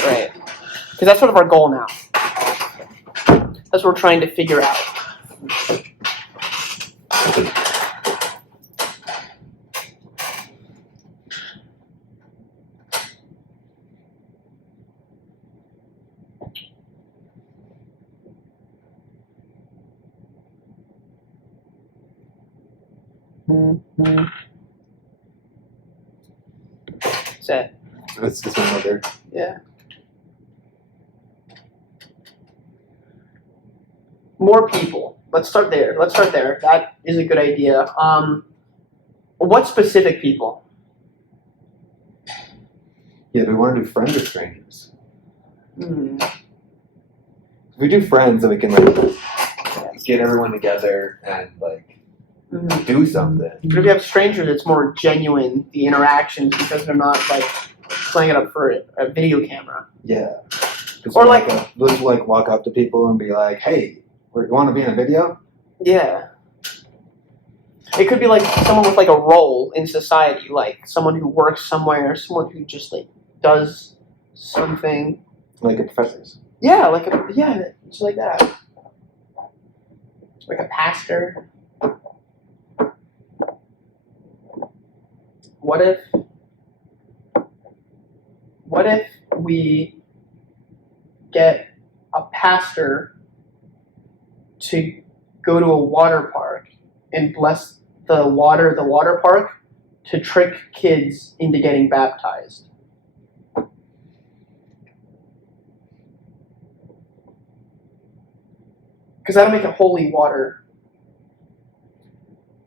Right. Because that's sort of our goal now. That's what we're trying to figure out. Set. That's just my mother. Yeah. More people. Let's start there. That is a good idea. What specific people? Yeah, do we want to do friends or strangers? Hmm. If we do friends, then we can like get everyone together and like Mhm. do something. But if you have strangers, it's more genuine, the interactions, because they're not like playing it up for a video camera. Yeah. Or like- let's like walk up to people and be like, "Hey, you want to be in a video?" Yeah. It could be like someone with like a role in society, like someone who works somewhere, someone who just like does something. Like a professors. Yeah, just like that. Like a pastor. What if we get a pastor to go to a water park and bless the water park to trick kids into getting baptized? Because that'll make it holy water.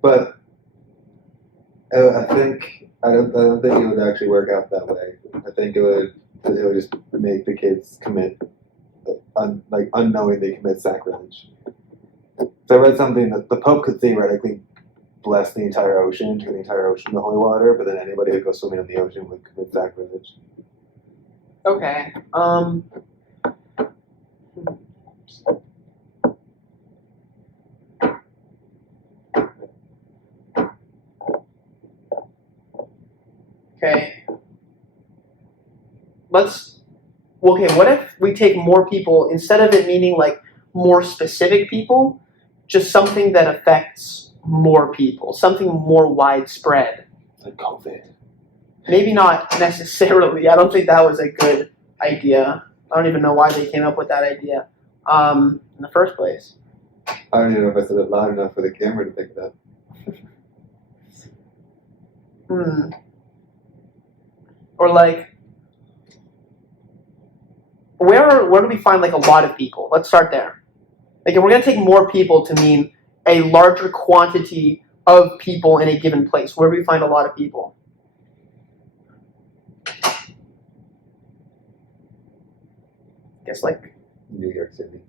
But I don't think it would actually work out that way. I think it would just make the kids commit, unknowingly commit sacrilege. So I read something that the Pope could theoretically bless the entire ocean, turn the entire ocean to holy water, but then anybody who goes swimming in the ocean would commit sacrilege. Okay. Okay. What if we take more people, instead of it meaning like more specific people, just something that affects more people, something more widespread. Like COVID. Maybe not necessarily. I don't think that was a good idea. I don't even know why they came up with that idea in the first place. I don't even know if I said it loud enough for the camera to pick it up. Or like, where do we find like a lot of people? Let's start there. Like, if we're gonna take more people to mean a larger quantity of people in a given place, where do we find a lot of people? I guess like New York City.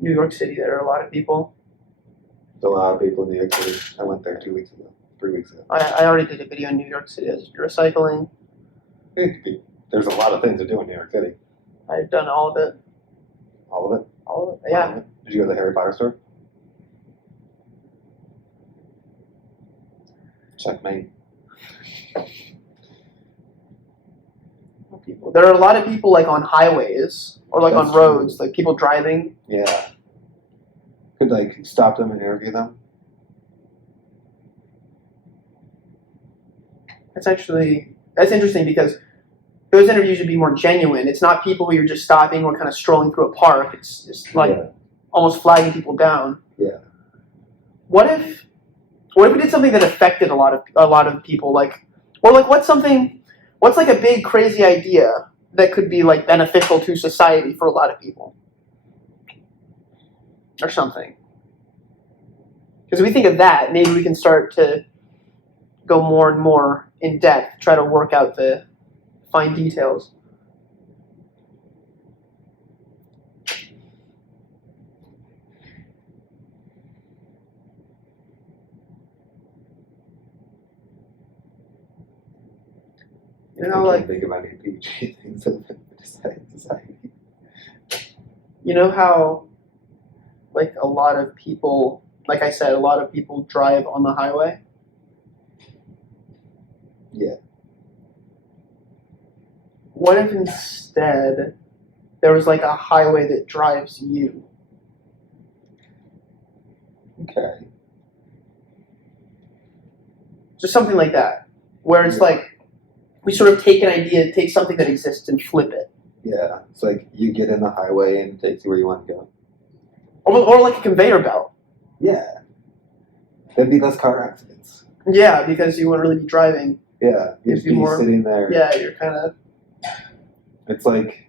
New York City, there are a lot of people. There's a lot of people in New York City. I went there 3 weeks ago. I already did a video in New York City as recycling. There's a lot of things to do in New York City. I've done all of it. All of it? All of it, yeah. All of it? Did you go to the Harry Potter store? Checkmate. People. There are a lot of people like on highways or like That's on roads, like people driving. Yeah. Could like stop them and interview them. That's interesting because those interviews would be more genuine. It's not people who you're just stopping or kind of strolling through a park. It's just like almost flagging people down. Yeah. What if we did something that affected a lot of people, like, or like what's like a big crazy idea that could be like beneficial to society for a lot of people or something? Because if we think of that, maybe we can start to go more and more in depth, try to work out the fine details. You know, I like, can't think of any PG things that have society. you know how, like, a lot of people, like I said, a lot of people drive on the highway? Yeah. What if instead there was like a highway that drives you? Okay. Just something like that, where it's Yeah. like we sort of take an idea, take something that exists and flip it. Yeah. It's like you get in the highway and it takes you where you want to go. Or like a conveyor belt. Yeah. There'd be less car accidents. Yeah, because you wouldn't really be driving. Yeah. You'd It'd just be be more- sitting there. Yeah, you're kind of... It's like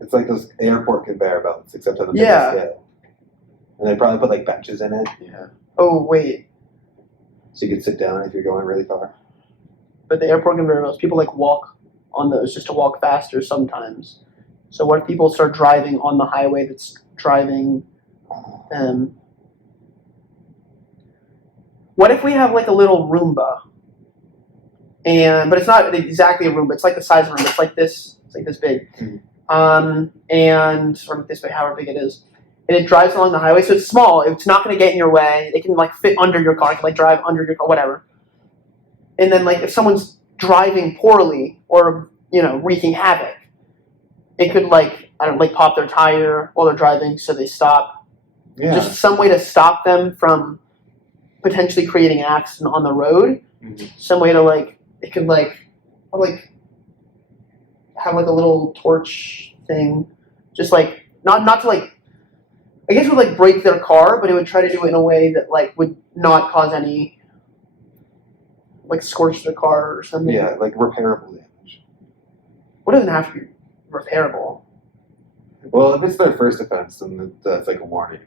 those airport conveyor belts, except on a bigger Yeah. scale. And they probably put like benches in it, Yeah. Oh, wait. so you could sit down if you're going really far. But the airport conveyor belts, people like walk on those just to walk faster sometimes. So what if people start driving on the highway that's driving them? What if we have like a little Roomba? But it's not exactly a Roomba. It's like the size of a Roomba. It's like this. It's like this big. Or this big, however big it is. And it drives along the highway, so it's small. It's not going to get in your way. It can like fit under your car. It can like drive under your car, whatever. And then like if someone's driving poorly or wreaking havoc, it could like pop their tire while they're driving, so they stop. Yeah. Just some way to stop them from potentially creating an accident on the road. Mhm. Some way to like it could have like a little torch thing, just like not to like. I guess it would like break their car, but it would try to do it in a way that like would not cause any like scorch the car or something. Yeah, like repairable damage. What doesn't have to be repairable? Well, if it's their first offense, then that's like a warning,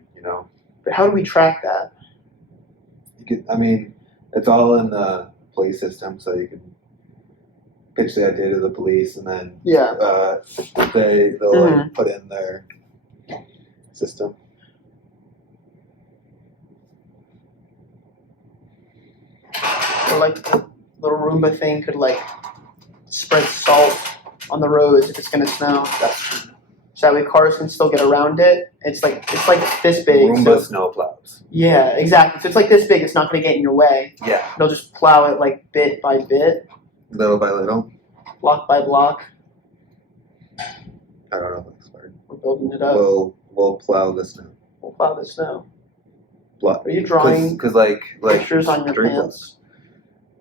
But how do we track that? It's all in the police system, so you can pitch the idea to the police, and then Yeah. they'll like, put in their system. Or like the little Roomba thing could like spread salt on the roads if it's gonna snow. So that way cars can still get around it. It's like this big. Roomba So, snowplows. yeah, exactly. So it's like this big. It's not gonna get in your way. Yeah. They'll just plow it like bit by bit, Little by little. block by block. I don't know if that's part. We're building it up. We'll plow the snow. We'll plow the snow. Plow. Are you drawing Because like pictures on your street pants?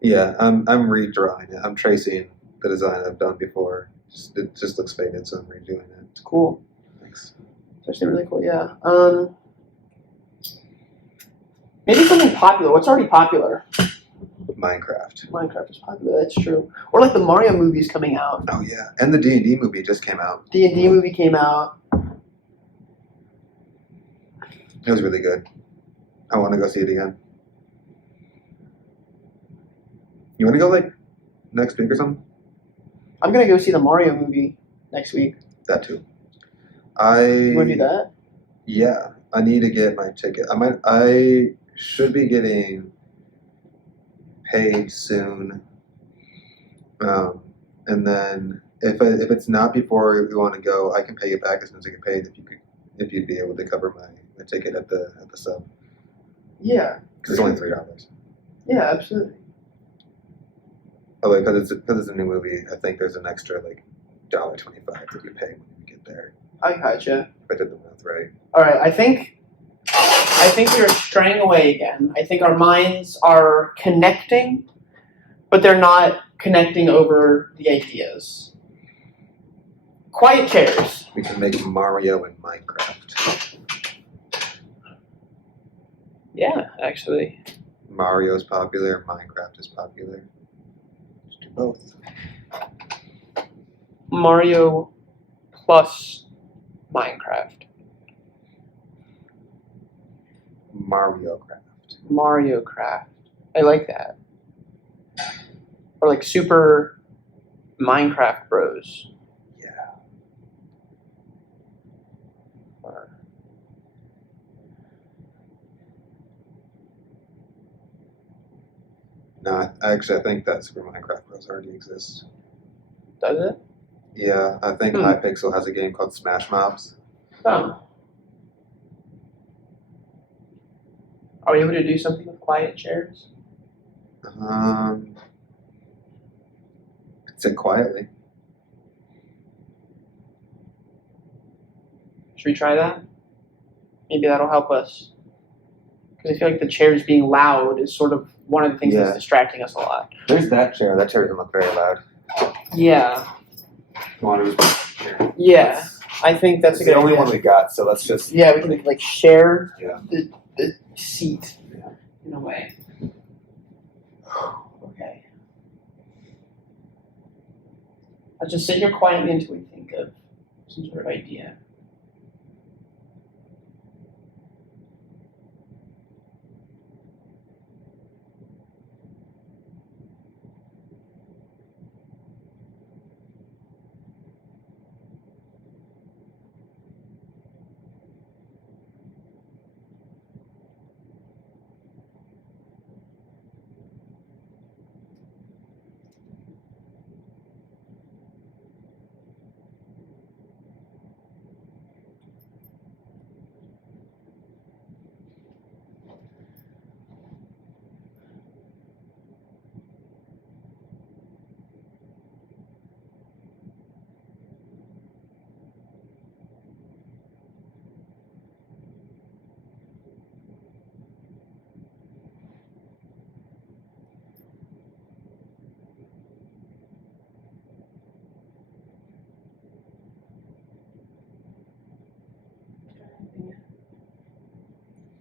Yeah, I'm redrawing it. I'm tracing the design I've done before. It just looks faded, so I'm redoing it. It's cool. Thanks. It's actually really cool. Yeah. Maybe something popular. What's already popular? Minecraft. Minecraft is popular. That's true. Or like the Mario movies coming out. Oh yeah, and the D&D movie just came out. D&D movie came out. It was really good. I want to go see it again. You want to go like next week or something? I'm gonna go see the Mario movie next week. That too. You want to do that? Yeah, I need to get my ticket. I should be getting paid soon. And then if it's not before we want to go, I can pay you back as soon as I get paid. If you'd be able to cover my ticket at the sub, Yeah. because it's only $3. Yeah, absolutely. Although because it's a new movie, I think there's an extra like $1.25 that you pay when you get there. I gotcha. If I did the math right. All right. I think we are straying away again. I think our minds are connecting, but they're not connecting over the ideas. Quiet chairs. We can make Mario and Minecraft. Yeah, actually. Mario's popular, Minecraft is popular. Let's do both. Mario plus Minecraft. Mario Craft. Mario Craft. I like that. Or like Super Minecraft Bros. Yeah. Or No, I think that Super Minecraft Bros already exists. does it? Yeah, I think Hypixel has a game called Smash Mobs. Oh. Are we able to do something with quiet chairs? Sit quietly. Should we try that? Maybe that'll help us. Because I feel like the chairs being loud is sort of one of the things that's distracting us a lot. There's that chair. That chair doesn't look very loud. Yeah. You want to just Yeah. I think that's a the good only idea. one we got, so let's just. Yeah, we can like share Yeah. the seat Yeah. in a way. Okay. I'll just sit here quietly until we think of some sort of idea.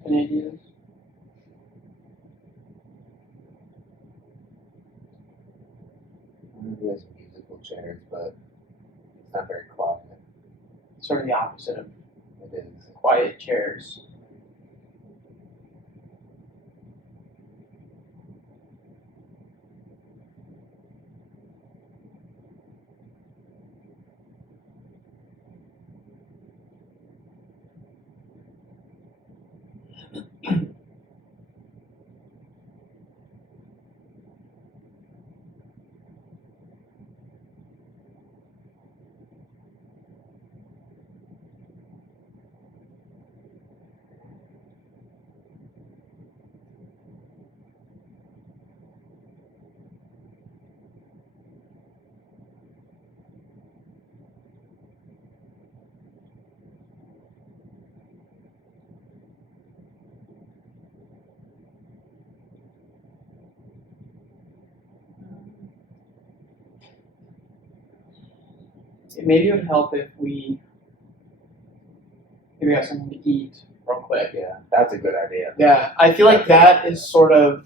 Any ideas? Maybe has musical chairs, but it's not very quiet. Sort of the opposite of It is. quiet chairs. maybe it would help if we maybe got something to eat real quick. Yeah, that's a good idea. Yeah, I feel like that is sort of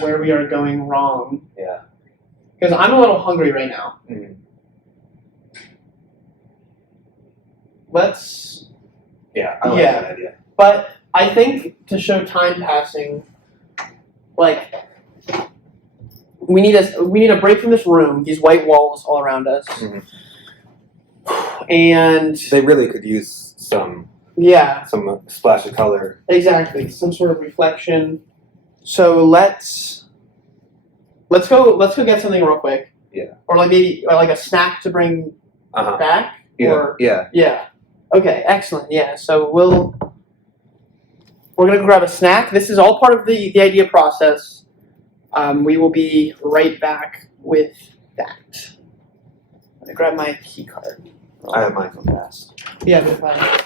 where we are going wrong. Yeah. Because I'm a little hungry right now. Mm. Let's. Yeah, I like Yeah. that idea. But I think to show time passing, like we need a break from this room. These white walls all around us, and They really could use some splash of color. exactly some sort of reflection. So let's go get something real quick. Yeah. Or maybe like a snack to bring back. Yeah. Or Yeah. yeah. Okay. Excellent. Yeah. So we're gonna grab a snack. This is all part of the idea process. We will be right back with that. I'm gonna grab my key card. I have mine from past. Yeah, but if I.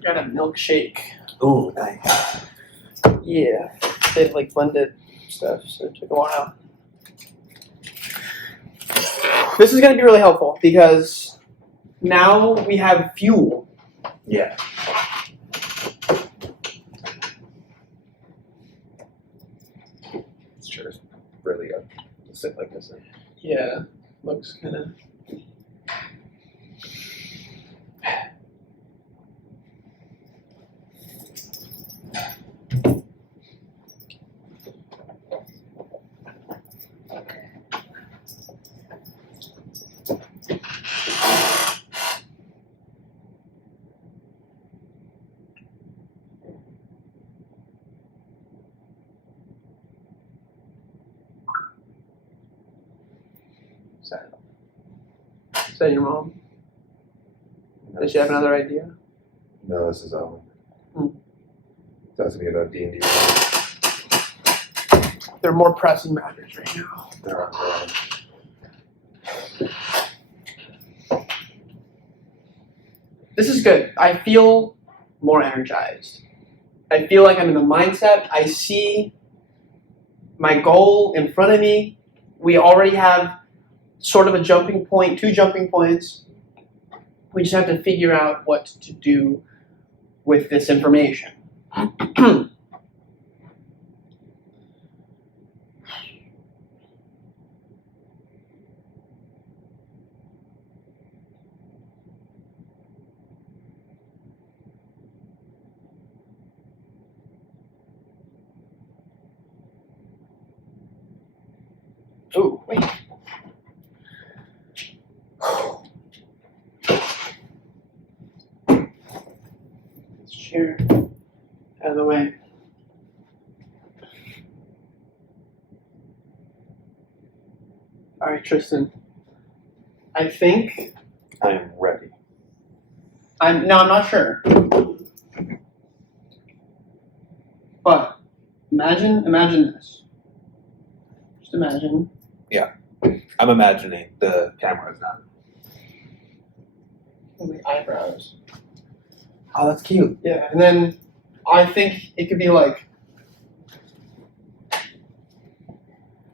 Got a milkshake. Oh, nice. Yeah, they've like blended stuff, so it took a while. This is going to be really helpful because now we have fuel. Yeah. It's sure it's really up to sit like this. Yeah, looks kind of. Is that your mom? Does she have another idea? No, this is Talks to me about D&D. There are more pressing matters right now. There are. This is good. I feel more energized. I feel like I'm in the mindset. I see my goal in front of me. We already have sort of a jumping point, 2 jumping points. We just have to figure out what to do with this information. Oh, wait. This chair out of the way. All right, Tristan. I think I am ready. I'm not sure. But imagine this. Just imagine. I'm imagining the camera is not. My eyebrows. Oh, that's cute. Yeah, and then I think it could be like,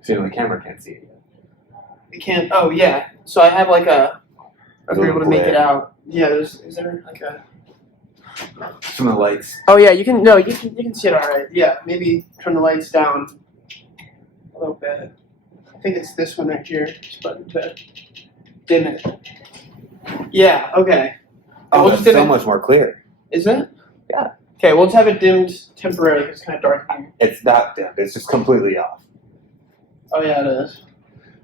So the camera can't see it yet. it can't, oh yeah. So I have like a, if you're able to make it Glare. out. Yeah, is there like a, Some of the lights. oh yeah, you can see it alright. Yeah, maybe turn the lights down a little bit. I think it's this one right here, this button to dim it. Yeah, okay. Oh, we'll that's just dim so it. much more clear. Is it? Yeah. Okay, we'll just have it dimmed temporarily because it's kind of dark in here. It's not dim. It's just completely off. Oh yeah, it is.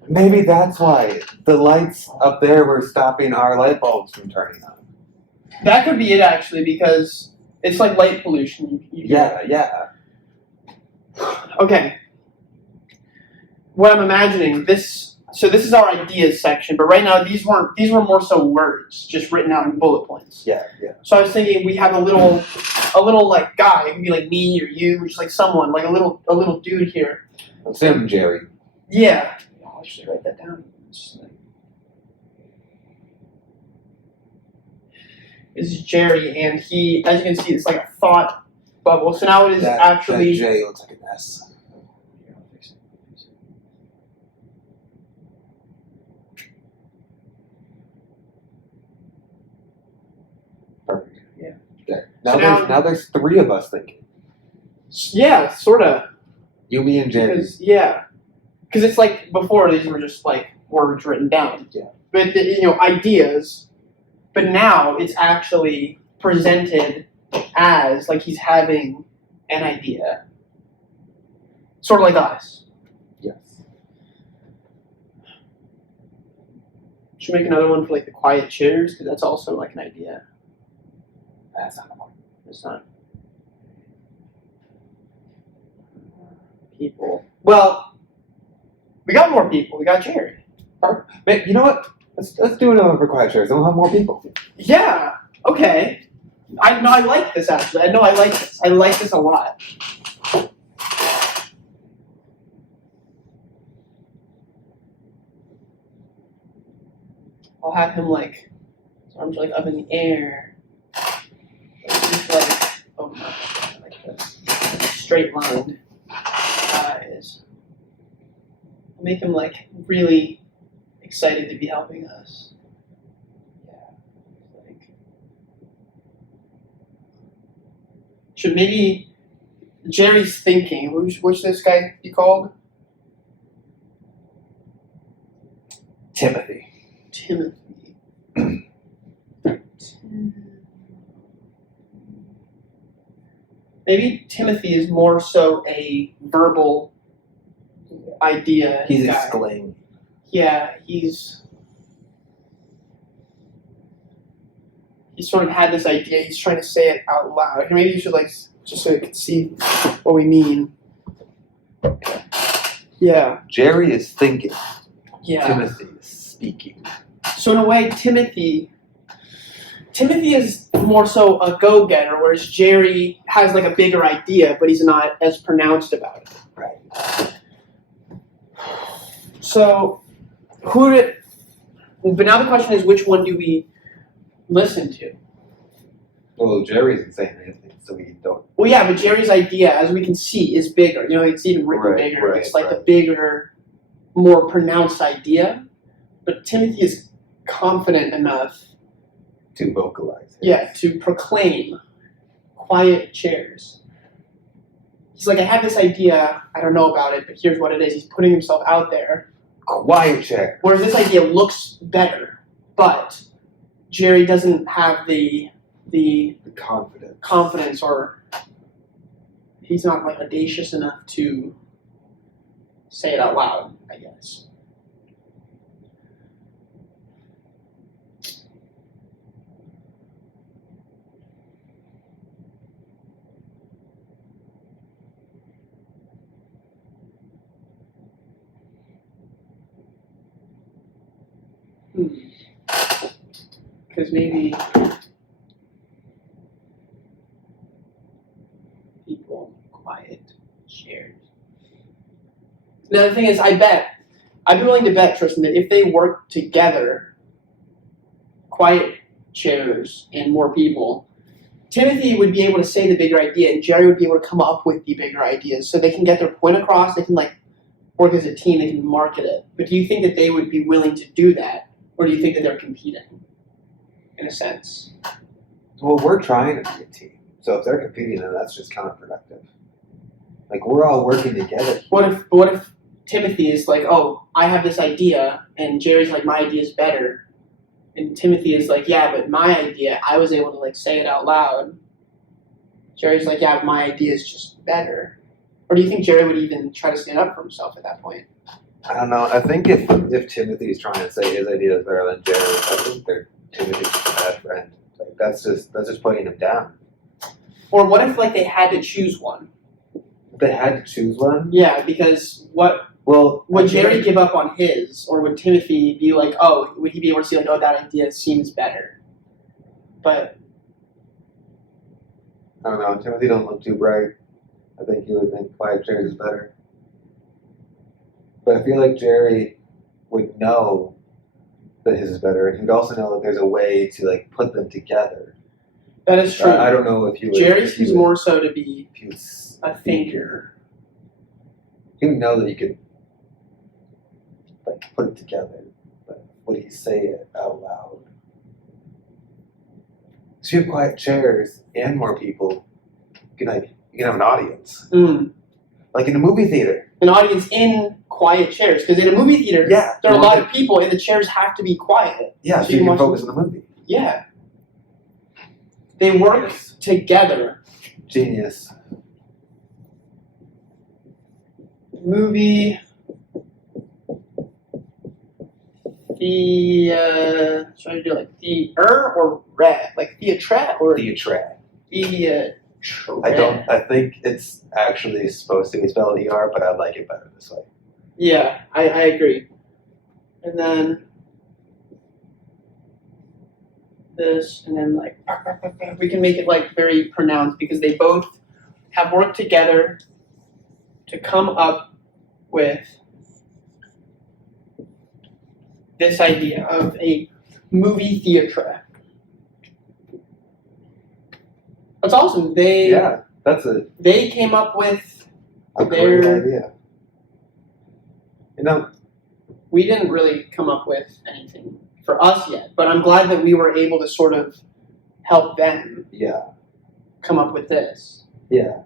Maybe that's why the lights up there were stopping our light bulbs from turning on. That could be it actually because it's like light pollution. Yeah. Okay. What I'm imagining this. So this is our ideas section, but right now these were more so words just written out in bullet points. Yeah. So I was thinking we have a little like guy. It could be like me or you, or just like someone, like a little dude here. It's him, Jerry. Yeah. I'll actually write that down. This is Jerry, and he, as you can see, it's like a thought bubble. So now it is actually. That J looks like an S. Perfect. Yeah. There. So Now there's three of us thinking. Yeah, sort of. You, me, and Jerry. Because it's like before these were just like words written down. Yeah. But ideas. But now it's actually presented as like he's having an idea. Sort of like us. Yes. Should we make another one for like the quiet chairs because that's also like an idea. That's not one. It's not. People. Well, we got more people. We got Jerry. But you know what? Let's do another for quiet chairs. Then we'll have more people. Yeah. Okay. I like this actually. I like this. I like this a lot. I'll have him like his arms like up in the air. Just like oh my god, like this. Straight line. Eyes. I'll make him like really excited to be helping us. Yeah. Like should maybe Jerry's thinking. What's this guy be called? Timothy. Timothy. Maybe Timothy is more so a verbal idea. He's guy. exclaiming. Yeah, he's sort of had this idea. He's trying to say it out loud. Maybe you should like just so you can see what we mean. Yeah. Jerry is thinking. Yeah. Timothy is speaking. So in a way, Timothy is more so a go-getter, whereas Jerry has like a bigger idea, but he's not as pronounced about it. Right. So, but now the question is, which one do we listen to? Well, Jerry's isn't saying anything, so we don't. Well, yeah, but Jerry's idea, as we can see, is bigger. It's even written bigger. It's like the bigger, more pronounced idea. But Timothy is confident enough To vocalize. to proclaim quiet chairs. He's like, I have this idea, I don't know about it, but here's what it is. He's putting himself out there. Quiet chair. Whereas this idea looks better, but Jerry doesn't have the confidence, or he's not like audacious enough to say it out loud, I guess. Because maybe people quiet shares. The other thing is, I'd be willing to bet, Tristan, that if they work together, quiet chairs and more people, Timothy would be able to say the bigger idea, and Jerry would be able to come up with the bigger ideas, so they can get their point across. They can like work as a team. They can market it. But do you think that they would be willing to do that, or do you think that they're competing, in a sense? Well, we're trying to be a team. So if they're competing, then that's just counterproductive. Like, we're all working together. What if Timothy is like, oh, I have this idea, and Jerry's like, my idea is better, and Timothy is like, yeah, but my idea, I was able to like say it out loud. Jerry's like, yeah, but my idea is just better. Or do you think Jerry would even try to stand up for himself at that point? I don't know. I think if Timothy's trying to say his idea is better than Jerry, I think Timothy's a bad friend. Like, that's just putting him down. Or what if like they had to choose one? They had to choose one? Yeah, because would Jerry give up on his, or would Timothy be like, oh, would he be able to see like, oh, that idea seems better? But I don't know. Timothy don't look too bright. I think he would think quiet chairs is better. But I feel like Jerry would know that his is better, and he'd also know that there's a way to like put them together. that is true. I don't know if he would. Jerry seems more so to be If he was a thinker. He would know that he could like put it together, but would he say it out loud? So you have quiet chairs and more people. You can have an audience, like in a movie theater. An audience in quiet chairs, because in a movie theater, Yeah, there are a lot of people, and the chairs have to be quiet. Yeah, so you can focus on the movie. Yeah. They work together. Genius. Movie. Should I do like theater or red? Like theatre or Theatre. theatre? I think it's actually supposed to be spelled ER, but I like it better this way. Yeah, I agree. And then this, and then like we can make it like very pronounced because they both have worked together to come up with this idea of a movie theatre. That's awesome. They came up with a great idea. You know, we didn't really come up with anything for us yet, but I'm glad that we were able to sort of help them come up with this. Yeah.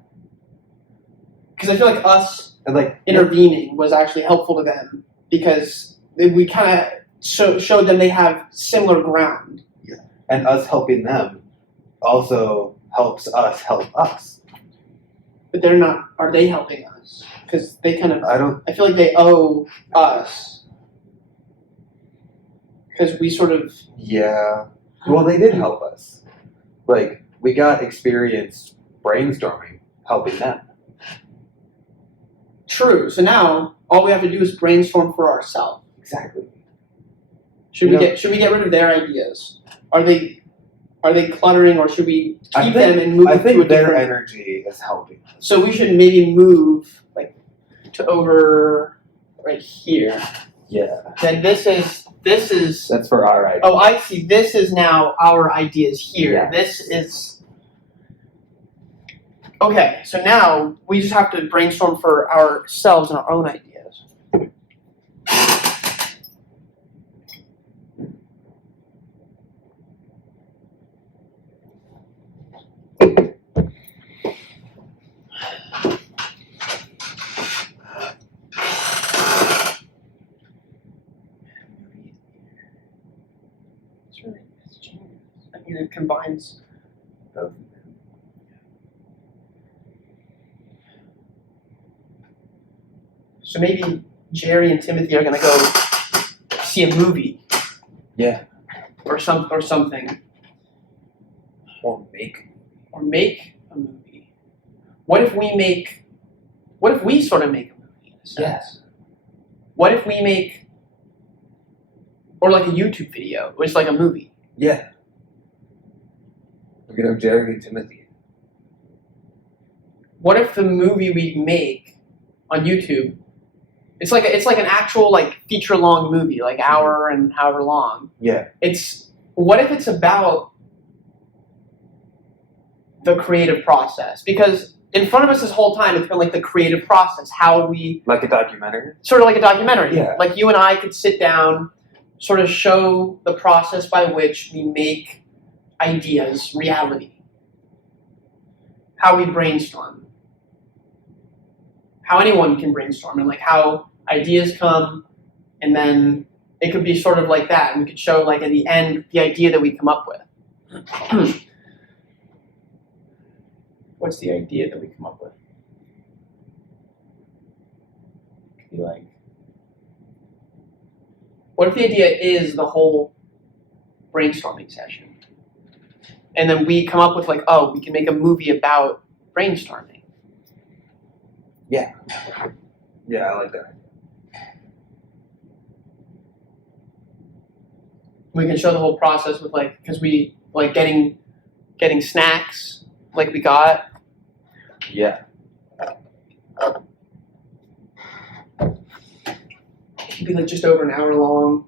Because I feel like us And like intervening was actually helpful to them because we kind of showed them they have similar ground. Yeah. And us helping them also helps us help us. But they're not. Are they helping us? Because they kind of. I feel like they owe us. Because we sort of. Yeah. Well, they did help us. Like, we got experience brainstorming, helping them. True. So now all we have to do is brainstorm for ourselves. Exactly. Should we get rid of their ideas? Are they cluttering, or should we keep them and move? I to a think their different... energy is helping. So we should maybe move like to over right here. Yeah. Then this is. That's for our idea. Oh, I see. This is now our ideas here. Yeah. This is. Okay, so now we just have to brainstorm for ourselves and our own ideas. I mean, it combines both. So maybe Jerry and Timothy are gonna go see a movie. Yeah. Or something. Or make a movie. What if we sort of make a movie in a sense? Yes. What if we make, or like a YouTube video, which is like a movie? Yeah. We're gonna have Jerry and Timothy. What if the movie we make on YouTube, it's like an actual like feature long movie, like hour and however long. Yeah. What if it's about the creative process, because in front of us this whole time it's been like the creative process, how we Like a documentary? sort of like a documentary. Yeah. Like you and I could sit down, sort of show the process by which we make ideas reality. How we brainstorm. How anyone can brainstorm, and like how ideas come, and then it could be sort of like that, and we could show like at the end the idea that we come up with. What's the idea that we come up with? It could be like, what if the idea is the whole brainstorming session? And then we come up with like, oh, we can make a movie about brainstorming. Yeah. Yeah, I like that. We can show the whole process with like, because we like getting snacks like we got. Yeah. It'd be like just over an hour long.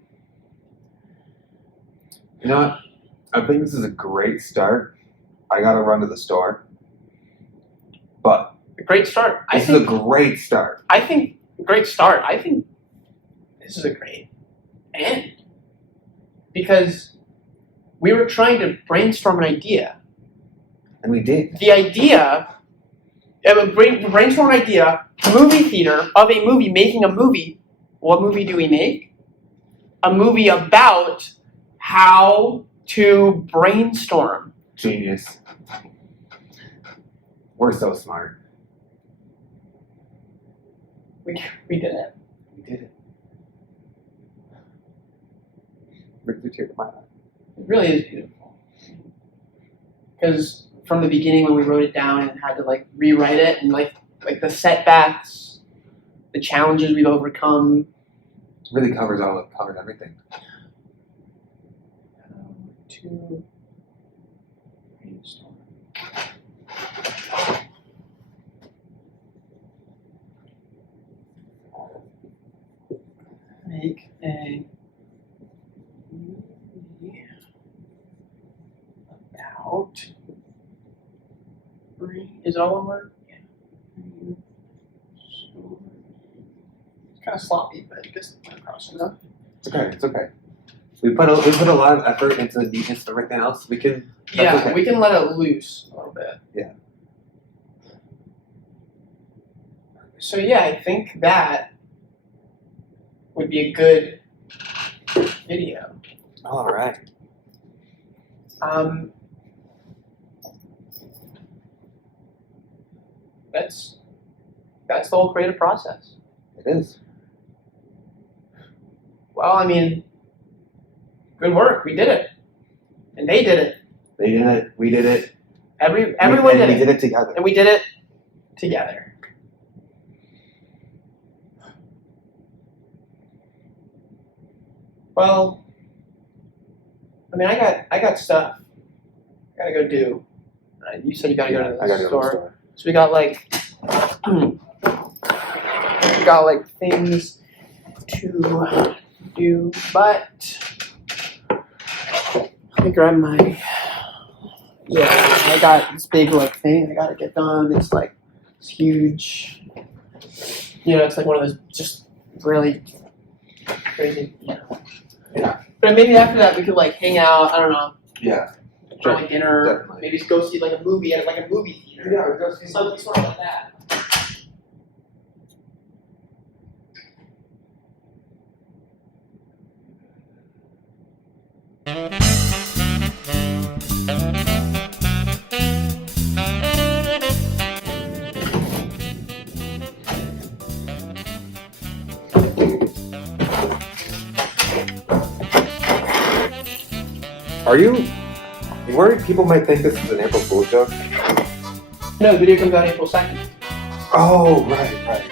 You know what? I think this is a great start. I gotta run to the store. But A great start. this is a great start. I think great start. I think this is a great end. Because we were trying to brainstorm an idea. And we did. The idea, brainstorm an idea, movie theater of a movie, making a movie. What movie do we make? A movie about how to brainstorm. Genius. We're so smart. We did it. We did it. Brings a tear to my eye. It really is beautiful. Because from the beginning when we wrote it down and had to like rewrite it, and like the setbacks, the challenges we've overcome. It really covers everything. To brainstorm. Make a movie about. Is it all one word? Yeah. It's kind of sloppy, but I guess it's across enough. It's okay. It's okay. We put a lot of effort into the neatness of everything else. We can. Yeah, okay. we can let it loose a little bit. Yeah. So yeah, I think that would be a good video. All right. That's the whole creative process. It is. Well, I mean, good work. We did it, and they did it. They did it. We did it. Everyone did We it, did it together. and we did it together. Well, I mean, I got stuff. I gotta go do. You said you gotta go to I gotta the go to the store. store. So we got like things to do, but let me grab my I got this big like thing I gotta get done. It's like it's huge. You know, it's like one of those just really crazy. Yeah. But maybe after that we could like hang out. I don't know. Yeah. For like dinner. Definitely. Maybe go see like a movie at like a movie theater. Yeah, we go see Something sort of like that. Are you worried people might think this is an April Fool's joke? No, the video comes out April 2nd. Oh, right.